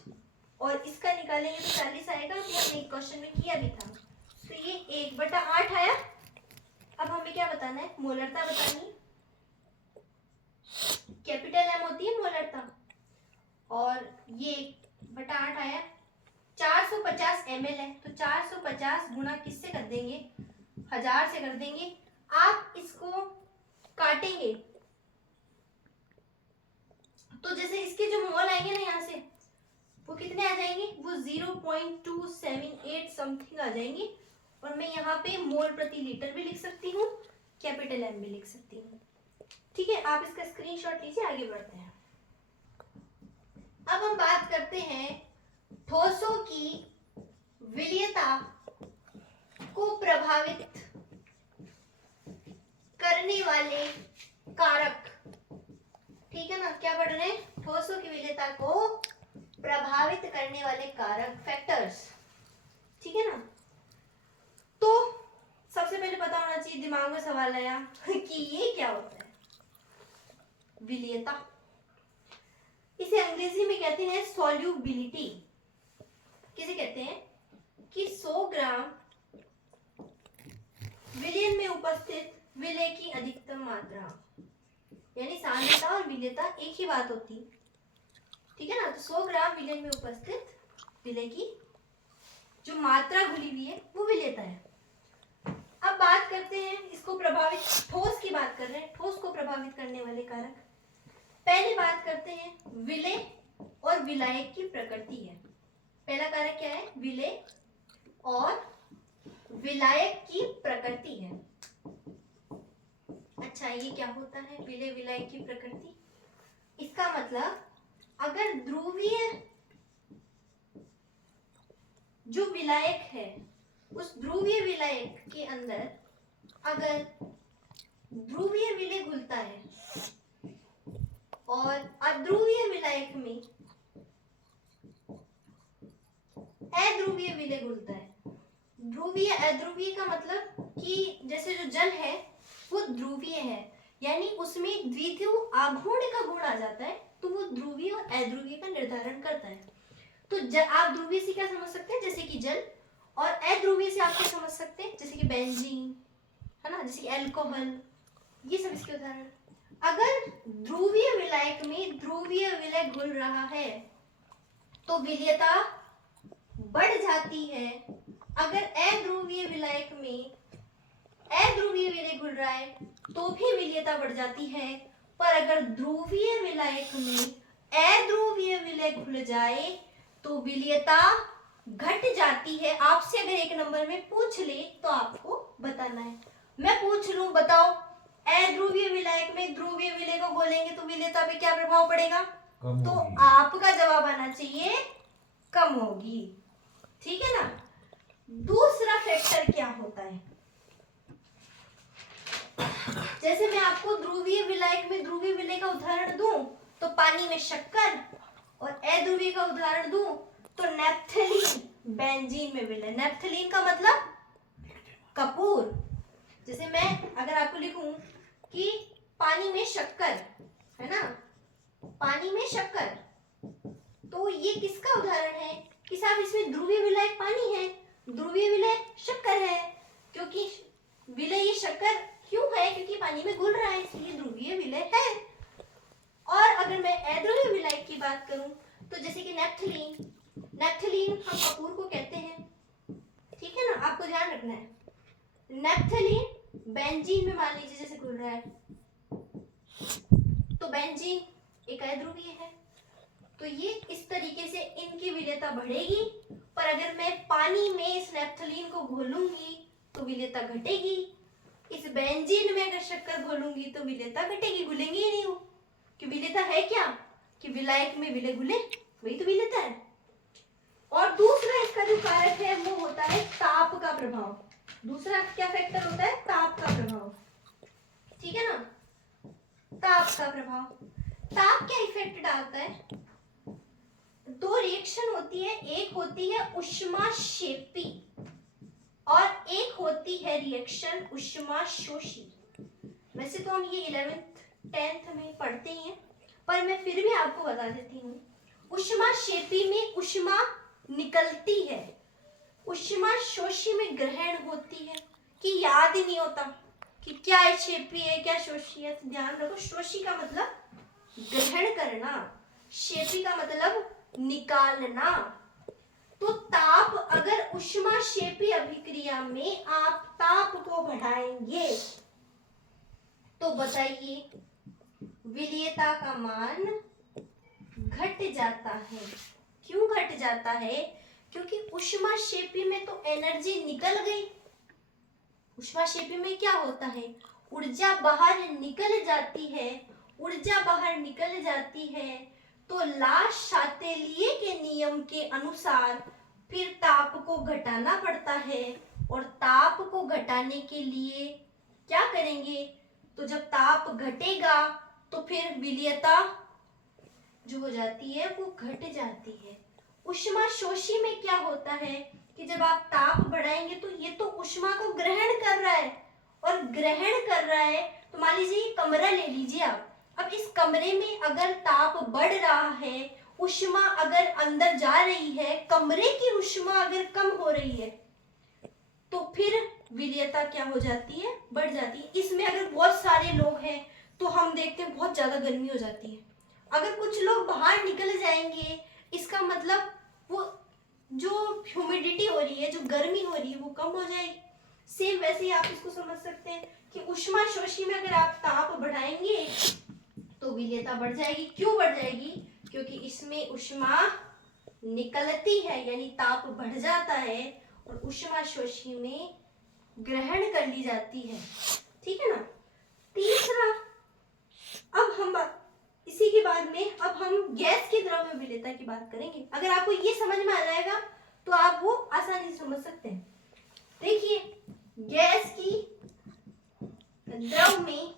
और इसका निकालेंगे तो 40 आएगा, जो हमने क्वेश्चन में किया भी था। तो ये 1/8 आया। अब हमें क्या बताना है? मोलरता बतानी है। कैपिटल M होती है मोलरता, और ये 1/8 आया। 450 ml है, तो 450 गुणा किससे कर देंगे? 1000 से कर देंगे। आप इसको काटेंगे तो जैसे इसके जो मोल आएंगे ना यहाँ से, वो कितने आ जाएंगे? वो 0.278 समथिंग आ जाएंगे। और मैं यहाँ पे मोल प्रति लीटर भी लिख सकती हूँ, कैपिटल M भी लिख सकती हूँ, ठीक है। आप इसका स्क्रीनशॉट लीजिए, आगे बढ़ते हैं। अब हम बात करते हैं ठोसों की विलयता को प्रभावित करने वाले कारक, ठीक है ना? क्या पढ़ रहे हैं? ठोसों की विलयता को प्रभावित करने वाले कारक, फैक्टर्स, ठीक है ना? तो सबसे पहले पता होना चाहिए, दिमाग में सवाल आया कि ये क्या होता है? विलयता, इसे अंग्रेजी में कहते हैं सॉल्युबिलिटी। किसे कहते हैं? कि 100 ग्राम विलयन में उपस्थित विलेय की अधिकतम मात्रा, यानी सांद्रता और विलयता एक ही बात होती, ठीक है ना? तो 100 ग्राम विलयन में उपस्थित विलेय की जो मात्रा घुली हुई है वो विलयता है। अब बात करते हैं इसको प्रभावित, ठोस की बात कर रहे हैं, ठोस को प्रभावित करने वाले कारक। पहले बात करते हैं विलेय और विलायक की प्रकृति है। पहला कारक क्या है? विलेय और विलायक की प्रकृति है। अच्छा, ये क्या होता है विलेय विलायक की प्रकृति? इसका मतलब अगर ध्रुवीय जो विलायक है, उस ध्रुवीय विलायक के अंदर अगर ध्रुवीय विलेय घुलता है और अध्रुवीय विलायक में अध्रुवीय विलेय घुलता है। ध्रुवीय अध्रुवीय का मतलब कि जैसे जो जल है वो ध्रुवीय है, यानी उसमें द्विध्रुव आघूर्ण का गुण आ जाता है, तो वो ध्रुवीय और अध्रुवीय का निर्धारण करता है। तो आप ध्रुवीय से क्या समझ सकते हैं? जैसे कि जल, और अध्रुवीय से आप क्या समझ सकते हैं? जैसे कि बेंजीन, है ना, जैसे कि अल्कोहल, ये सब इसके उदाहरण। अगर ध्रुवीय विलायक में ध्रुवीय विलय घुल रहा है तो विलेयता बढ़ जाती है। अगर अध्रुवीय विलायक में अध्रुवीय विलय घुल रहा है तो भी विलेयता बढ़ जाती है। पर अगर ध्रुवीय विलायक में अध्रुवीय विलय घुल जाए तो विलेयता घट जाती है। आपसे अगर एक नंबर में पूछ ले तो आपको बताना है। मैं पूछ लूं, बताओ, अध्रुवीय विलायक में ध्रुवीय विलय को घोलेंगे तो विलेयता पे क्या प्रभाव पड़ेगा? तो आपका जवाब आना चाहिए कम होगी। ठीक है ना। दूसरा फैक्टर क्या होता है? जैसे मैं आपको ध्रुवीय विलायक में ध्रुवीय विलय का उदाहरण दूं तो पानी में शक्कर, और अध्रुवीय का उदाहरण दूं तो नैप्थलीन, बेंजीन में विलय। नैप्थलीन का मतलब कपूर। जैसे मैं अगर आपको लिखूं कि पानी में शक्कर, है ना, पानी में शक्कर, तो ये किसका उदाहरण है कि साहब इसमें ध्रुवीय विलय पानी है, ध्रुवीय विलय शक्कर है। क्योंकि विलय ये शक्कर क्यों है? क्योंकि पानी में घुल रहा है, इसलिए ध्रुवीय विलय है। और अगर मैं अध्रुवीय विलय की बात करूं तो जैसे कि नैप्थलीन, नैप्थलीन हम कपूर को कहते हैं, ठीक है ना, आपको ध्यान रखना है। नैप्थलीन बेंजीन में मान लीजिए जैसे घुल रहा है, तो बेंजीन एक अध्रुवीय है, तो ये इस तरीके से इनकी विलेयता बढ़ेगी। पर अगर मैं पानी में इस नैप्थलीन को घोलूंगी तो विलेयता घटेगी। इस बेंजीन में अगर शक्कर घोलूंगी तो विलेयता घटेगी, घुलेंगी ही नहीं वो। कि विलेयता है क्या? कि विलायक में विलय घुले, वही तो विलेयता है। और दूसरा इसका जो कारक है वो होता है ताप का प्रभाव। दूसरा क्या फैक्टर होता है? ताप का प्रभाव। ठीक है ना, ताप का प्रभाव। ताप क्या इफेक्ट डालता है? दो रिएक्शन होती है, एक होती है ऊष्माक्षेपी और एक होती है रिएक्शन ऊष्माशोषी। वैसे तो हम ये 11th 10th में पढ़ते ही हैं, पर मैं फिर भी आपको बता देती हूँ। ऊष्माक्षेपी में ऊष्मा निकलती है, ऊष्माशोषी में ग्रहण होती है। कि याद ही नहीं होता कि क्या क्षेपी है क्या शोषी है। तो ध्यान रखो, शोषी का मतलब ग्रहण करना, क्षेपी का मतलब निकालना। तो ताप, अगर ऊष्माक्षेपी अभिक्रिया में आप ताप को बढ़ाएंगे तो बताइए विलेयता का मान घट जाता है। क्यों घट जाता है? क्योंकि ऊष्माक्षेपी में तो एनर्जी निकल गई। ऊष्माक्षेपी में क्या होता है? ऊर्जा बाहर निकल जाती है। ऊर्जा बाहर निकल जाती है तो ला-शातेलिए के नियम के अनुसार फिर ताप को घटाना पड़ता है। और ताप को घटाने के लिए क्या करेंगे? तो जब ताप घटेगा तो फिर विलेयता जो हो जाती है वो घट जाती है। ऊष्माशोषी में क्या होता है कि जब आप ताप बढ़ाएंगे तो ये तो ऊष्मा को ग्रहण कर रहा है, और ग्रहण कर रहा है तो मान लीजिए कमरा ले लीजिए आप। अब इस कमरे में अगर ताप बढ़ रहा है, ऊष्मा अगर अंदर जा रही है, कमरे की ऊष्मा अगर कम हो रही है तो फिर विलेयता क्या हो जाती है? बढ़ जाती है। इसमें अगर बहुत सारे लोग हैं तो हम देखते हैं बहुत ज्यादा गर्मी हो जाती है। अगर कुछ लोग बाहर निकल जाएंगे, इसका मतलब वो जो ह्यूमिडिटी हो रही है, जो गर्मी हो रही है, वो कम हो जाएगी। सेम वैसे ही आप इसको समझ सकते हैं कि ऊष्माशोषी में अगर आप ताप बढ़ाएंगे तो विलेयता बढ़ जाएगी। क्यों बढ़ जाएगी? क्योंकि इसमें ऊष्मा निकलती है, यानी ताप बढ़ जाता है और ऊष्माशोषी में ग्रहण कर ली जाती है। ठीक है ना। तीसरा, अब हम इसी के बाद में अब हम गैस की द्रव में विलेयता की बात करेंगे। अगर आपको ये समझ में आ जाएगा तो आप वो आसानी से समझ सकते हैं। देखिए, गैस की द्रव में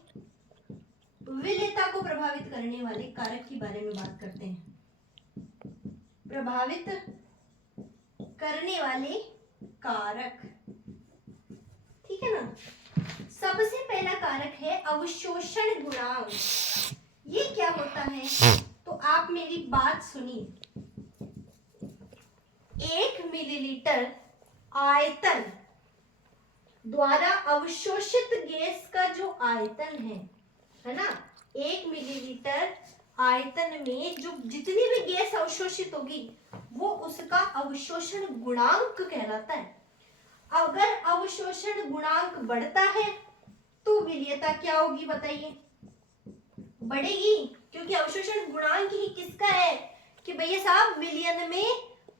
विलेयता को प्रभावित करने वाले कारक के बारे में बात करते हैं। प्रभावित करने वाले कारक, ठीक है ना। सबसे पहला कारक है अवशोषण गुणांक। ये क्या होता है? तो आप मेरी बात सुनिए। 1 मिलीलीटर आयतन द्वारा अवशोषित गैस का जो आयतन है ना, 1 मिलीलीटर आयतन में जो जितनी भी गैस अवशोषित होगी वो उसका अवशोषण गुणांक कहलाता है। अगर अवशोषण गुणांक बढ़ता है तो विलेयता क्या होगी बताइए? बढ़ेगी, क्योंकि अवशोषण गुणांक ही किसका है कि भैया साहब विलयन में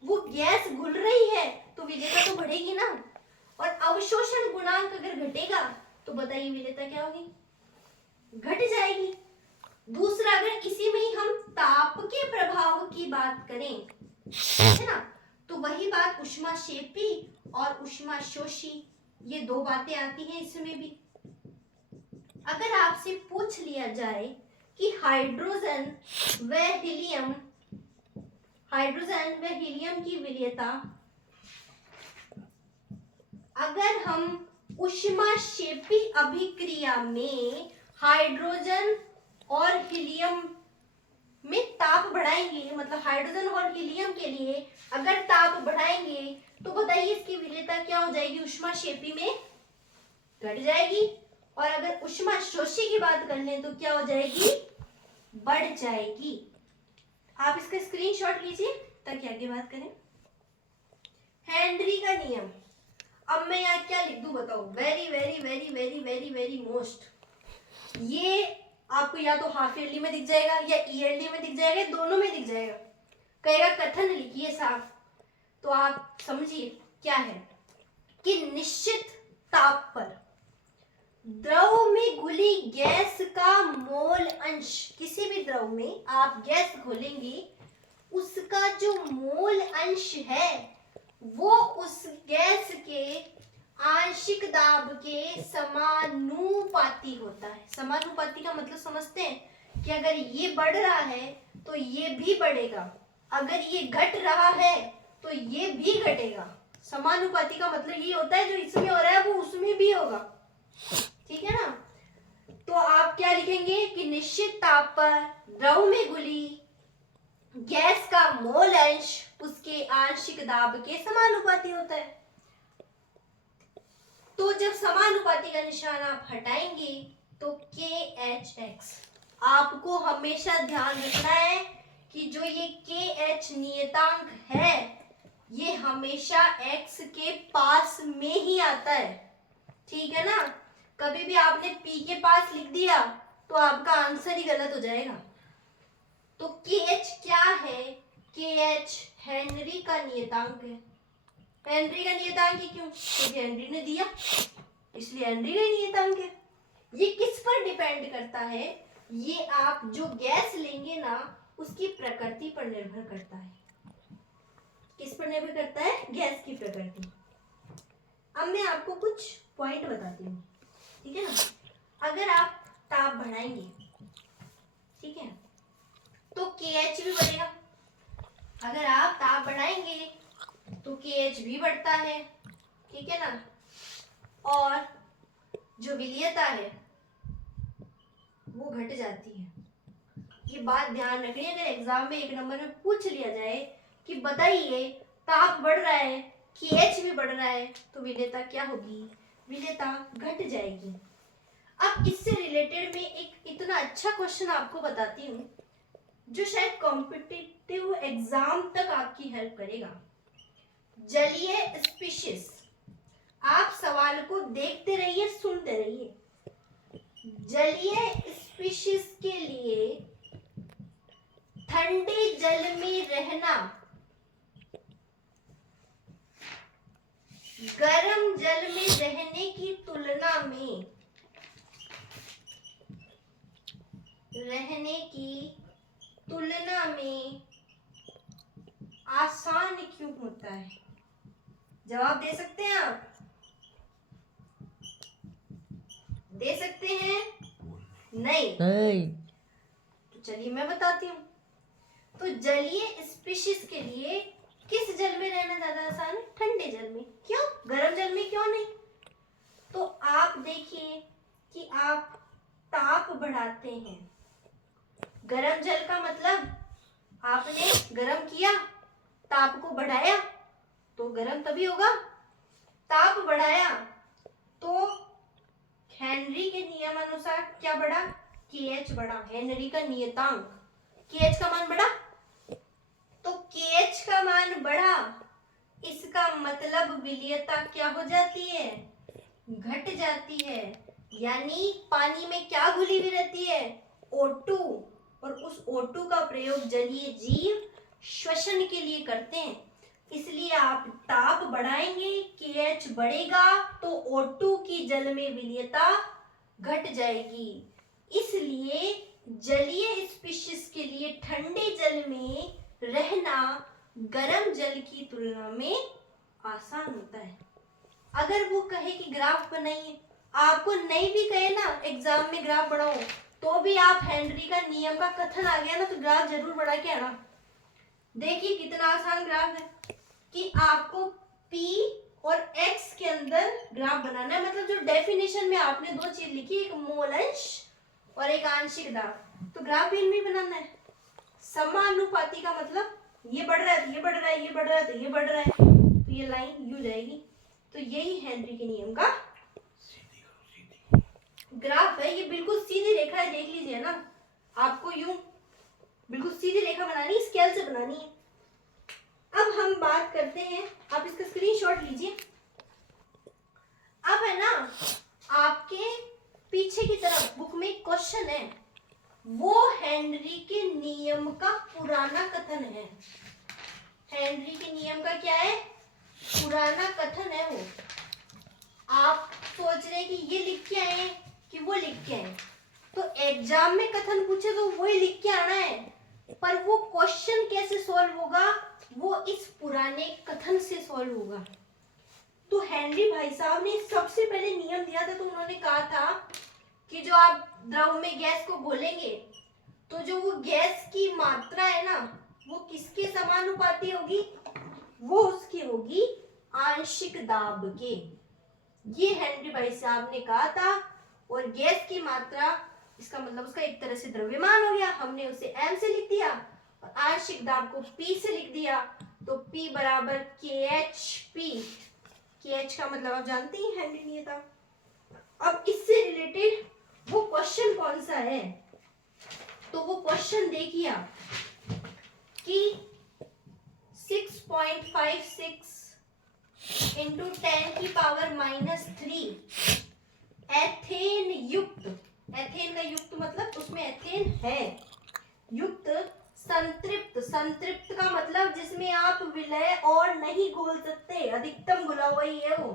वो गैस घुल रही है तो विलेयता तो बढ़ेगी ना। और अवशोषण गुणांक अगर घटेगा तो बताइए विलेयता क्या होगी? घट जाएगी। दूसरा, अगर इसी में ही हम ताप के प्रभाव की बात करें, है ना, तो वही बात ऊष्माक्षेपी और ऊष्माशोषी, ये दो बातें आती हैं इसमें भी। अगर आपसे पूछ लिया जाए कि हाइड्रोजन व हीलियम की विलेयता अगर हम ऊष्माक्षेपी अभिक्रिया में हाइड्रोजन और हीलियम में ताप बढ़ाएंगे, मतलब हाइड्रोजन और हीलियम के लिए अगर ताप बढ़ाएंगे तो बताइए इसकी विलेयता क्या हो जाएगी? ऊष्माक्षेपी में घट जाएगी। और अगर ऊष्माशोषी की बात कर लें तो क्या हो जाएगी? बढ़ जाएगी। आप इसका स्क्रीनशॉट लीजिए ताकि आगे बात करें। हेनरी का नियम, अब मैं यहाँ क्या लिख दूं बताओ? Very very very very very very most, ये आपको या तो हाफ ईयरली में दिख जाएगा या ईयरली में दिख जाएगा, दोनों में दिख जाएगा। कहेगा कथन लिखिए साहब, तो आप समझिए क्या है कि निश्चित ताप पर द्रव में घुली गैस का मोल अंश, किसी भी द्रव में आप गैस घोलेंगे उसका जो मोल अंश है वो उस गैस के आंशिक दाब के समानुपाती होता है। समानुपाती का मतलब समझते हैं कि अगर ये बढ़ रहा है तो ये भी बढ़ेगा, अगर ये घट रहा है तो ये भी घटेगा। समानुपाती का मतलब ये होता है जो इसमें हो रहा है वो उसमें भी होगा। ठीक है ना। तो आप क्या लिखेंगे कि निश्चित ताप पर द्रव में घुली गैस का मोल अंश उसके आंशिक दाब के समानुपाती होता है। तो जब समानुपाती का निशान आप हटाएंगे तो KHX, आपको हमेशा ध्यान रखना है कि जो ये KH नियतांक है ये हमेशा X के पास में ही आता है। ठीक है ना। कभी भी आपने P के पास लिख दिया तो आपका आंसर ही गलत हो जाएगा। तो KH क्या है? KH हेनरी का नियतांक है। हेनरी का नियतांक क्यों? क्योंकि हेनरी ने दिया इसलिए हेनरी का नियतांक है। ये किस पर डिपेंड करता है? ये आप जो गैस लेंगे ना उसकी प्रकृति पर निर्भर करता है। किस पर निर्भर करता है? गैस की प्रकृति। अब मैं आपको कुछ पॉइंट बताती हूँ, ठीक है ना। अगर आप ताप बढ़ाएंगे, ठीक है, तो KH भी बढ़ेगा। अगर आप ताप बढ़ाएंगे तो KH भी बढ़ता है, ठीक है ना। और जो विलेयता है वो घट जाती है। ये बात ध्यान रखनी है। अगर एग्जाम में 1 नंबर में पूछ लिया जाए कि बताइए ताप बढ़ रहा है, KH भी बढ़ रहा है, तो विलेयता क्या होगी? विलेयता घट जाएगी। अब इससे रिलेटेड में एक इतना अच्छा क्वेश्चन आपको बताती हूँ जो शायद कॉम्पिटिटिव एग्जाम तक आपकी हेल्प करेगा। जलीय स्पीशीज आप सवाल को देखते रहिए, सुनते रहिए। जलीय स्पीशीज के लिए ठंडे जल में रहना गर्म जल में रहने की तुलना में आसान क्यों होता है? जवाब दे सकते हैं आप? दे सकते हैं? नहीं। नहीं। तो चलिए मैं बताती हूँ। तो जलीय स्पीशीज के लिए किस जल में रहना ज्यादा आसान है? ठंडे जल में। क्यों? गर्म जल में क्यों नहीं? तो आप देखिए कि आप ताप बढ़ाते हैं। गर्म जल का मतलब आपने गर्म किया, ताप को बढ़ाया तो गर्म तभी होगा। ताप बढ़ाया तो हेनरी के नियम अनुसार क्या बढ़ा? KH बढ़ा। हेनरी का नियतांक KH का मान बढ़ा। तो KH का मान बढ़ा, इसका मतलब विलीयता क्या हो जाती है? घट जाती है। यानी पानी में क्या घुली हुई रहती है? O2। और उस O2 का प्रयोग जलीय जीव श्वसन के लिए करते हैं। इसलिए आप ताप बढ़ाएंगे, KH बढ़ेगा तो O2 की जल में विलीयता घट जाएगी। इसलिए जलीय स्पीशीज के लिए ठंडे जल में रहना गर्म जल की तुलना में आसान होता है। अगर वो कहे कि ग्राफ बनाइए, आपको नहीं भी कहे ना एग्जाम में ग्राफ बढ़ाओ, तो भी आप हेनरी का नियम का कथन आ गया ना तो ग्राफ जरूर बढ़ा के आना। देखिए कितना आसान ग्राफ है कि आपको P और X के अंदर ग्राफ बनाना है। मतलब जो डेफिनेशन में आपने दो चीज लिखी, एक मूल अंश और एक आंशिक दाब, तो ग्राफ भी इनमें बनाना है। समानुपाती का मतलब ये बढ़ रहा है तो ये बढ़ रहा है, ये बढ़ रहा है तो ये बढ़ रहा है, तो ये लाइन यूं जाएगी। तो यही हेनरी के नियम का ग्राफ है। ये बिल्कुल सीधी रेखा है, देख लीजिए ना। आपको यूं बिल्कुल सीधी रेखा बनानी, स्केल से बनानी है। अब हम बात करते हैं, आप इसका स्क्रीनशॉट लीजिए। अब है ना आपके पीछे की तरफ बुक में क्वेश्चन है, वो हेनरी के नियम का पुराना कथन है। हेनरी के नियम का क्या है? पुराना कथन है वो। आप सोच रहे हैं कि ये लिख के आए कि वो लिख के आए, तो एग्जाम में कथन पूछे तो वही लिख के आना है, पर वो क्वेश्चन कैसे सॉल्व होगा? वो इस पुराने कथन से सॉल्व होगा। तो हेनरी भाई साहब ने सबसे पहले नियम दिया था, तो उन्होंने कहा था कि जो आप द्रव में गैस को घोलेंगे तो जो वो गैस की मात्रा है ना, वो किसके समानुपाती होगी? वो उसकी होगी आंशिक दाब के। ये हेनरी भाई साहब ने कहा था। और गैस की मात्रा, इसका मतलब उसका एक तरह से द्रव्यमान हो गया, हमने उसे m से लिख दिया और आंशिक दाब को p से लिख दिया। तो p बराबर KHP। KH का मतलब आप जानते ही हेनरी नियता। अब इससे रिलेटेड वो क्वेश्चन कौन सा है? तो वो क्वेश्चन देखिए आप कि 6.56 इंटू 10 की पावर -3 एथेन युक्त, एथेन का युक्त मतलब उसमें एथेन है, युक्त संतृप्त, संतृप्त का मतलब जिसमें आप विलय और नहीं घोल सकते, अधिकतम घुला हुआ ही है वो।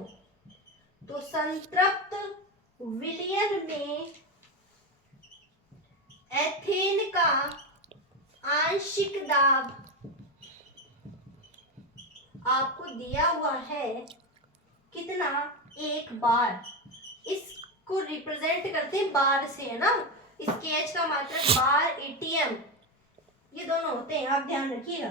तो संतृप्त विलयन में एथेन का आंशिक दाब आपको दिया हुआ है कितना? 1 बार। इसको रिप्रेजेंट करते हैं बार से, है ना। इस KH का मात्रक बार, ATM, ये दोनों होते हैं, आप ध्यान रखिएगा।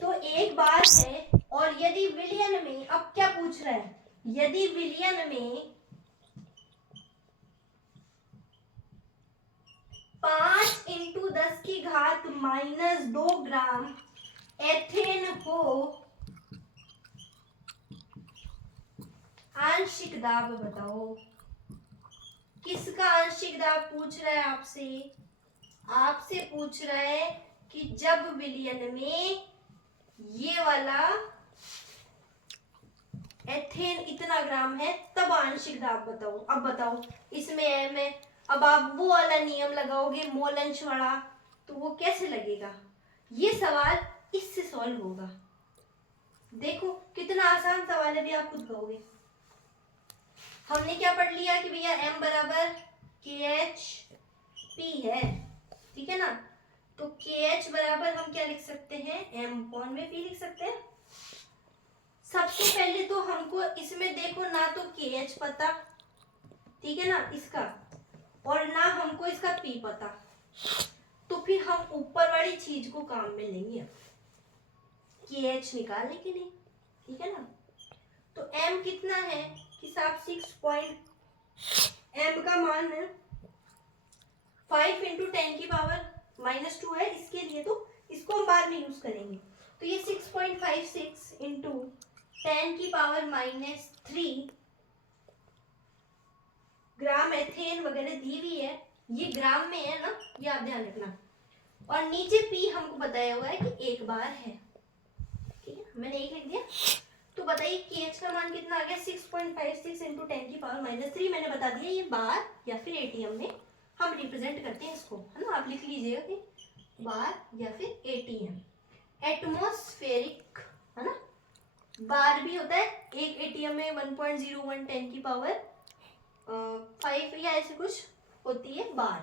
तो 1 बार है। और यदि विलयन में, अब क्या पूछ रहा है? यदि विलयन में 5 × 10 की घात -2 ग्राम एथेन हो, आंशिक दाब बताओ। किसका आंशिक दाब पूछ रहा है आपसे? आपसे पूछ रहा है कि जब विलयन में ये वाला एथेन इतना ग्राम है, तब आंशिक दाब बताओ। अब बताओ इसमें एम है, अब आप वो वाला नियम लगाओगे मोल अंश वाला, तो वो कैसे लगेगा? ये सवाल इससे सॉल्व होगा। देखो कितना आसान सवाल है, भी आप खुद कहोगे। हमने क्या पढ़ लिया कि भैया m बराबर KH P है, ठीक है ना। तो KH बराबर हम क्या लिख सकते हैं, m अपॉन में P लिख सकते हैं। सबसे पहले तो हमको इसमें देखो ना तो KH पता, ठीक है ना इसका, और ना हमको इसका P पता, तो फिर हम ऊपर वाली चीज को काम में लेंगे KH निकालने के लिए, ठीक है ना। तो m कितना है कि साहब 6 m का मान है 5 × 10⁻⁻2 है इसके लिए, तो इसको हम बाद में यूज करेंगे। तो ये 6.56 × 10⁻³ ग्राम एथेन वगैरह दी हुई है, ये ग्राम में है ना, ये आप ध्यान रखना। और नीचे P हमको बताया हुआ है कि 1 बार है, ठीक है, मैंने 1 लिख दिया। तो बताइए KH का मान कितना आ गया, 6.56 × 10⁻³ मैंने बता दिया, ये बार या फिर ATM में हम रिप्रेजेंट करते हैं इसको, है ना। आप लिख लीजिएगा कि बार या फिर ATM, एटमॉस्फेरिक, है ना। बार भी होता है, एक ATM में 1.01 10⁵ या ऐसे कुछ होती है बार,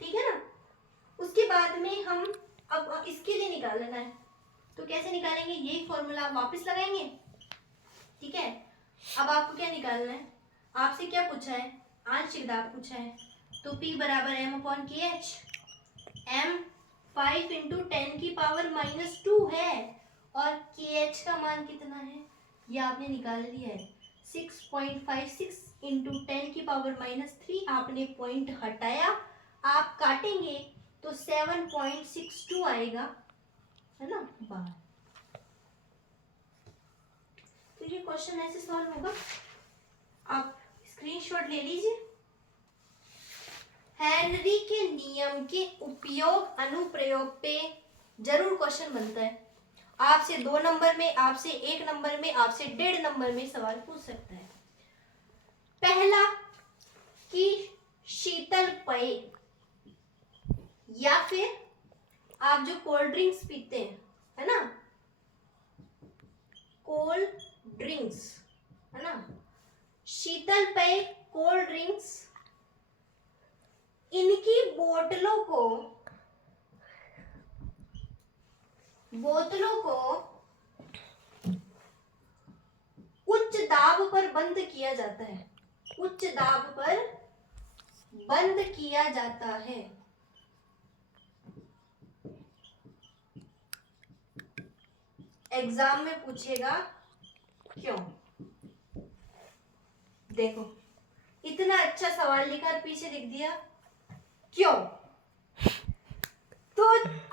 ठीक है ना। उसके बाद में हम अब इसके लिए निकालना है, तो कैसे निकालेंगे, यही फॉर्मूला आप वापस लगाएंगे, ठीक है। अब आपको क्या निकालना है, आपसे क्या पूछा है, आंशिक दाब पूछा है, तो P बराबर m अपॉन KH, m 5 × 10⁻² है और KH का मान कितना है, ये आपने निकाल लिया है 6.56 × 10⁻³ आपने पॉइंट हटाया, आप काटेंगे तो 7.62 आएगा, है ना बार। तो ये क्वेश्चन ऐसे सॉल्व होगा, आप स्क्रीनशॉट ले लीजिए। हेनरी के नियम के उपयोग अनुप्रयोग पे जरूर क्वेश्चन बनता है, आपसे 2 नंबर में, आपसे 1 नंबर में, आपसे 1.5 नंबर में सवाल पूछ सकता है। पहला कि शीतल पेय या फिर आप जो कोल्ड ड्रिंक्स पीते हैं, है ना, कोल्ड ड्रिंक्स, है ना, शीतल पेय कोल्ड ड्रिंक्स, इनकी बोतलों को उच्च दाब पर बंद किया जाता है, उच्च दाब पर बंद किया जाता है। एग्जाम में पूछेगा क्यों। देखो इतना अच्छा सवाल लिखा और पीछे लिख दिया क्यों। तो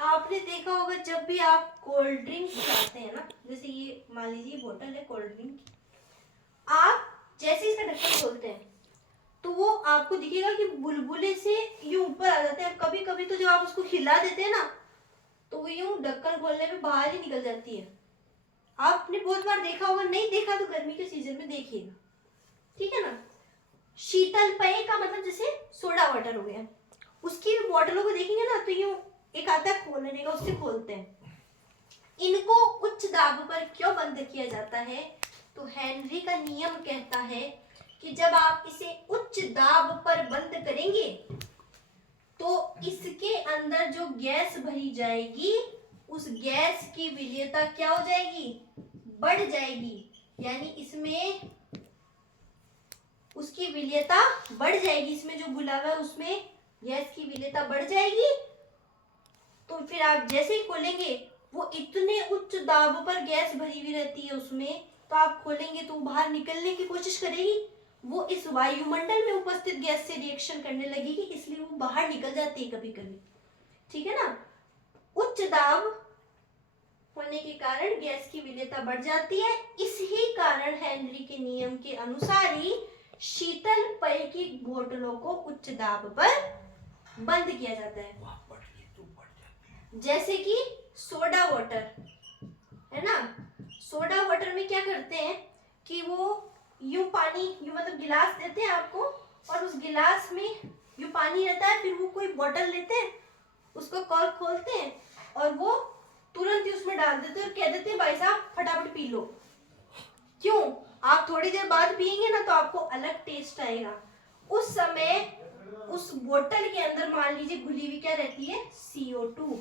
आपने देखा होगा जब भी आप कोल्ड ड्रिंक खाते हैं ना, जैसे ये मान लीजिए बोतल है कोल्ड ड्रिंक की, आप जैसे इसका ढक्कन खोलते हैं तो वो आपको दिखेगा कि बुलबुले से यूं ऊपर आ जाते हैं। कभी कभी तो जब आप उसको हिला देते हैं ना, तो वो यूं ढक्कन खोलने में बाहर ही निकल जाती है। आपने बहुत बार देखा होगा, नहीं देखा तो गर्मी के सीजन में देखिएगा, ठीक है ना। शीतल पेय का मतलब जैसे सोडा वाटर हो गया, उसकी बोतलों को देखेंगे ना तो यूं एक आता है खोलने का, उससे खोलते हैं। इनको उच्च दाब पर क्यों बंद किया जाता है, तो हेनरी का नियम कहता है कि जब आप इसे उच्च दाब पर बंद करेंगे तो इसके अंदर जो गैस भरी जाएगी उस गैस की विलेयता क्या हो जाएगी, बढ़ जाएगी, यानी इसमें उसकी विलेयता बढ़ जाएगी, इसमें जो घुला हुआ है उसमें गैस की विलेयता बढ़ जाएगी। तो फिर आप जैसे ही खोलेंगे वो इतने उच्च दाब पर गैस भरी हुई रहती है उसमें, तो आप खोलेंगे तो बाहर निकलने की कोशिश करेगी, वो इस वायुमंडल में उपस्थित गैस से रिएक्शन करने लगेगी, इसलिए वो बाहर निकल जाती है कभी कभी, ठीक है ना। उच्च दाब होने के कारण गैस की विलेयता बढ़ जाती है, इसी कारण हेनरी के नियम के अनुसार ही शीतल पेय की बोतलों को उच्च दाब पर बंद किया जाता है। जैसे कि सोडा वाटर है ना, सोडा वाटर में क्या करते हैं कि वो यूं पानी यूं मतलब गिलास देते हैं आपको और उस गिलास में यूं पानी रहता है, फिर वो कोई बोतल लेते हैं, उसको कॉर्क खोलते हैं और वो तुरंत ही उसमें डाल देते हैं और कह देते हैं भाई साहब फटाफट पी लो। क्यों? आप थोड़ी देर बाद पियेंगे ना तो आपको अलग टेस्ट आएगा। उस समय उस बोतल के अंदर मान लीजिए घुली हुई क्या रहती है, CO2।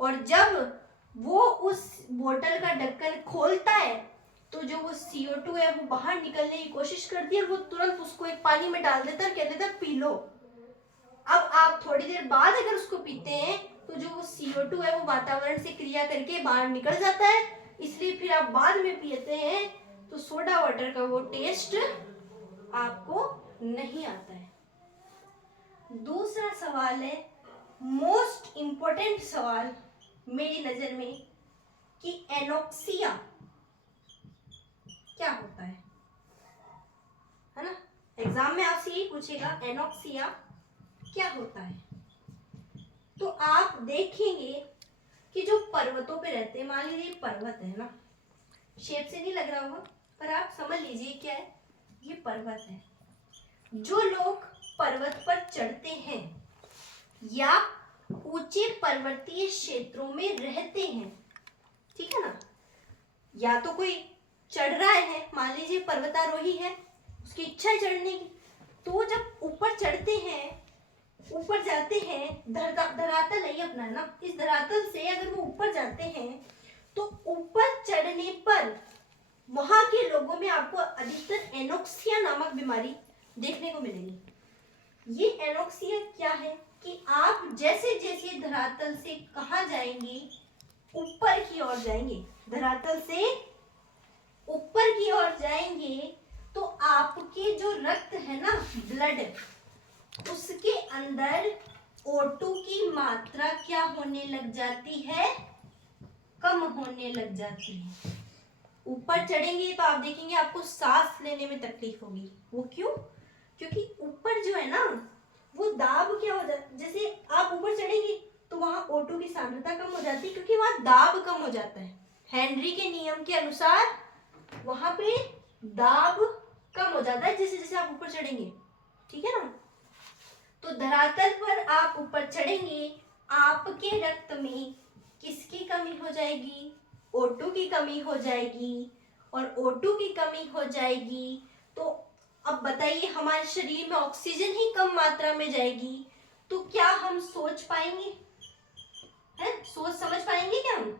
और जब वो उस बोतल का ढक्कन खोलता है तो जो वो CO2 है वो बाहर निकलने की कोशिश करती है और वो तुरंत उसको एक पानी में डाल देता है और कह देता है पी लो। अब आप थोड़ी देर बाद अगर उसको पीते हैं तो जो वो CO2 है वो वातावरण से क्रिया करके बाहर निकल जाता है, इसलिए फिर आप बाद में पीते हैं तो सोडा वाटर का वो टेस्ट आपको नहीं आता है। दूसरा सवाल है मोस्ट इंपॉर्टेंट सवाल मेरी नजर में कि एनोक्सिया क्या होता है ना? एग्जाम में आपसे यही पूछेगा एनोक्सिया क्या होता है। तो आप देखेंगे कि जो पर्वतों पे रहते हैं, मान लीजिए पर्वत है ना, शेप से नहीं लग रहा होगा पर आप समझ लीजिए क्या है, ये पर्वत है। जो लोग पर्वत पर चढ़ते हैं या ऊंचे पर्वतीय क्षेत्रों में रहते हैं, ठीक है ना, या तो कोई चढ़ रहा है, मान लीजिए पर्वतारोही है, उसकी इच्छा है चढ़ने की, तो जब ऊपर चढ़ते हैं, ऊपर जाते हैं, धरातल है ये अपना ना, इस धरातल से अगर वो ऊपर जाते हैं तो ऊपर चढ़ने पर वहां के लोगों में आपको अधिकतर एनोक्सिया नामक बीमारी देखने को मिलेगी। ये एनोक्सिया क्या है कि आप जैसे जैसे धरातल से कहाँ जाएंगे, ऊपर की ओर जाएंगे, धरातल से ऊपर की ओर जाएंगे तो आपके जो रक्त है ना, ब्लड, उसके अंदर O2 की मात्रा क्या होने लग जाती है, कम होने लग जाती है। ऊपर चढ़ेंगे तो आप देखेंगे आपको सांस लेने में तकलीफ होगी। वो क्यों? क्योंकि ऊपर जो है ना वो दाब क्या हो जाता, जैसे आप ऊपर चढ़ेंगे तो वहां O2 की सांद्रता कम हो जाती है क्योंकि वहां दाब कम हो जाता है। हेनरी के नियम के अनुसार वहां पे दाब कम हो जाता है जैसे जैसे आप ऊपर चढ़ेंगे, ठीक है ना। तो धरातल पर आप ऊपर चढ़ेंगे, आपके रक्त में किसकी कमी हो जाएगी, O2 की कमी हो जाएगी। और O2 की कमी हो जाएगी तो अब बताइए हमारे शरीर में ऑक्सीजन ही कम मात्रा में जाएगी तो क्या हम सोच पाएंगे, है सोच समझ पाएंगे क्या? हम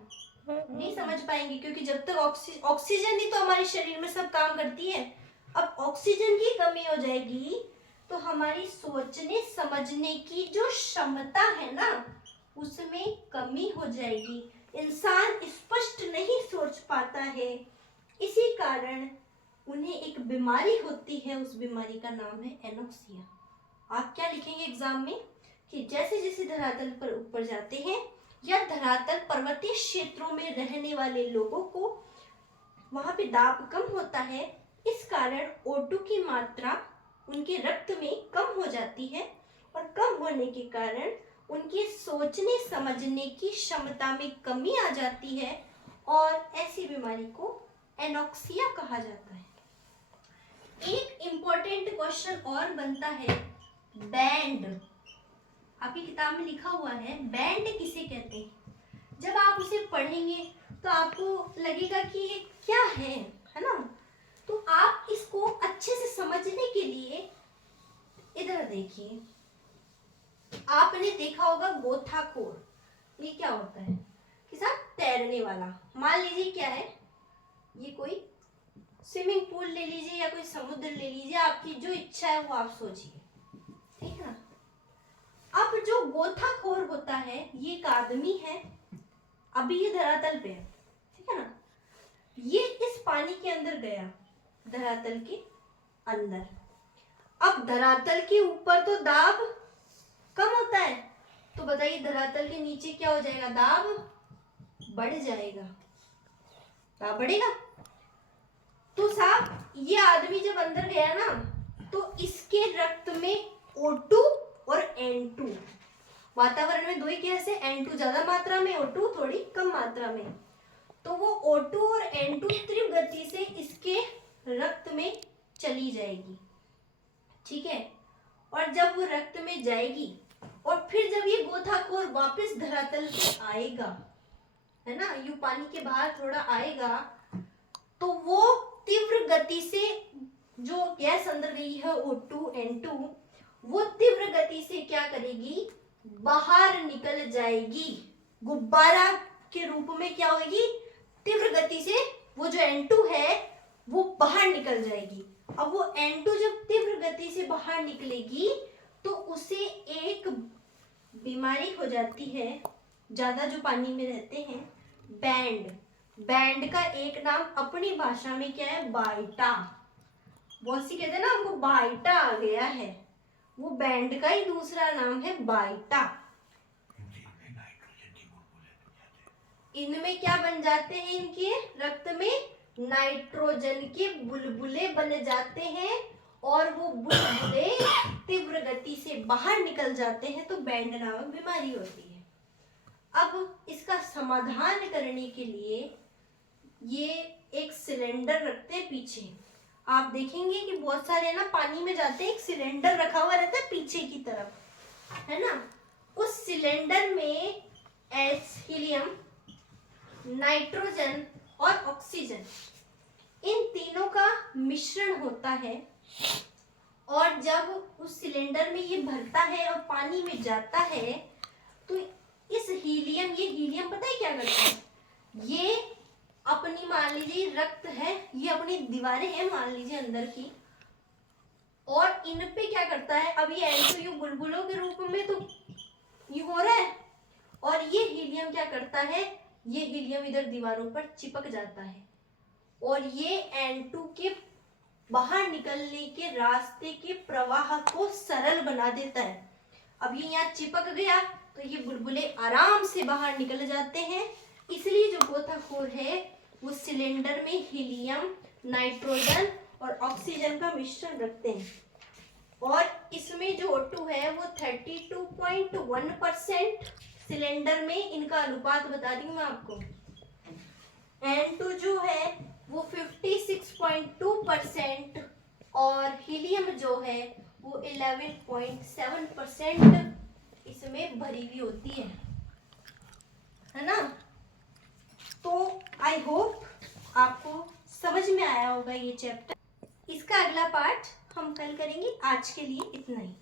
नहीं समझ पाएंगे क्योंकि जब तक ऑक्सीजन ही तो हमारे शरीर में सब काम करती है। अब ऑक्सीजन की कमी हो जाएगी तो हमारी सोचने समझने की जो क्षमता है ना उसमें कमी हो जाएगी, इंसान स्पष्ट नहीं सोच पाता है। इसी कारण उन्हें एक बीमारी होती है, उस बीमारी का नाम है एनोक्सिया। आप क्या लिखेंगे एग्जाम में कि जैसे जैसे धरातल पर ऊपर जाते हैं या धरातल पर्वतीय क्षेत्रों में रहने वाले लोगों को वहां पे दाब कम होता है, इस कारण O2 की मात्रा उनके रक्त में कम हो जाती है और कम होने के कारण उनके सोचने समझने की क्षमता में कमी आ जाती है और ऐसी बीमारी को एनोक्सिया कहा जाता है। एक इंपॉर्टेंट क्वेश्चन और बनता है, बैंड। आपकी किताब में लिखा हुआ है बैंड किसे कहते हैं। जब आप उसे पढ़ेंगे तो आपको लगेगा कि ये क्या है ना। तो आप इसको अच्छे से समझने के लिए इधर देखिए, आपने देखा होगा गोताखोर, ये क्या होता है कि साहब तैरने वाला। मान लीजिए क्या है, ये कोई स्विमिंग पूल ले लीजिए या कोई समुद्र ले लीजिए, आपकी जो इच्छा है वो आप सोचिए, ठीक है ना। अब जो गोताखोर होता है ये एक आदमी है, अभी ये धरातल पे है, ठीक है ना। ये इस पानी के अंदर गया, धरातल के अंदर। अब धरातल के ऊपर तो दाब कम होता है, तो बताइए धरातल के नीचे क्या हो जाएगा, दाब बढ़ जाएगा, दाब बढ़ेगा। तो साहब ये आदमी जब अंदर गया ना तो इसके रक्त में O2 और N2, वातावरण में दो ही गैस है, N2 ज्यादा मात्रा में, O2 थोड़ी कम मात्रा में। तो वो O2 और N2 तीव्र गति से इसके रक्त में चली जाएगी, ठीक है। और जब वो रक्त में जाएगी और फिर जब ये गोताखोर वापस धरातल पे आएगा, है ना, यूं पानी के बाहर थोड़ा आएगा, तो वो तीव्र गति से जो गैस अंदर गई है O2 N2, वो तीव्र गति से क्या करेगी, बाहर निकल जाएगी। गुब्बारा के रूप में क्या होगी, तीव्र गति से वो जो N2 है वो बाहर निकल जाएगी। अब वो N2 जब तीव्र गति से बाहर निकलेगी तो उसे एक बीमारी हो जाती है, ज्यादा जो पानी में रहते हैं, बैंड। बैंड का एक नाम अपनी भाषा में क्या है, बाइटा। बहुत सी कहते हैं ना हमको बाइटा आ गया है, वो बैंड का ही दूसरा नाम है बाइटा। इनमें क्या बन जाते हैं, इनके रक्त में नाइट्रोजन के बुलबुले बन जाते हैं और वो बुलबुले तीव्र गति से बाहर निकल जाते हैं, तो बैंड नामक बीमारी होती है। अब इसका समाधान करने के लिए ये एक सिलेंडर रखते हैं पीछे। आप देखेंगे कि बहुत सारे ना पानी में जाते हैं, एक सिलेंडर रखा हुआ रहता है पीछे की तरफ, है ना। उस सिलेंडर में हीलियम, नाइट्रोजन और ऑक्सीजन, इन तीनों का मिश्रण होता है। और जब उस सिलेंडर में ये भरता है और पानी में जाता है तो इस हीलियम, ये हीलियम पता है क्या करता है, ये अपनी, मान लीजिए रक्त है, ये अपनी दीवारें हैं मान लीजिए अंदर की, और इन पे क्या करता है, अब ये N2 बुलबुलों के रूप में तो ये हो रहा है, और ये हीलियम क्या करता है, ये हीलियम इधर दीवारों पर चिपक जाता है और ये N2 के बाहर निकलने के रास्ते के प्रवाह को सरल बना देता है। अब ये यहाँ चिपक गया तो ये बुलबुले आराम से बाहर निकल जाते हैं। इसलिए जो गोताखोर है वो सिलेंडर में हीलियम, नाइट्रोजन और ऑक्सीजन का मिश्रण रखते हैं, और इसमें जो O2 है वो 32.1% सिलेंडर में, इनका अनुपात बता दी मैं आपको। N2 जो है वो 56.2% और हीलियम जो है वो 11.7% इसमें भरी हुई होती है ना। तो आई होप आपको समझ में आया होगा ये चैप्टर। इसका अगला पार्ट हम कल करेंगे। आज के लिए इतना ही।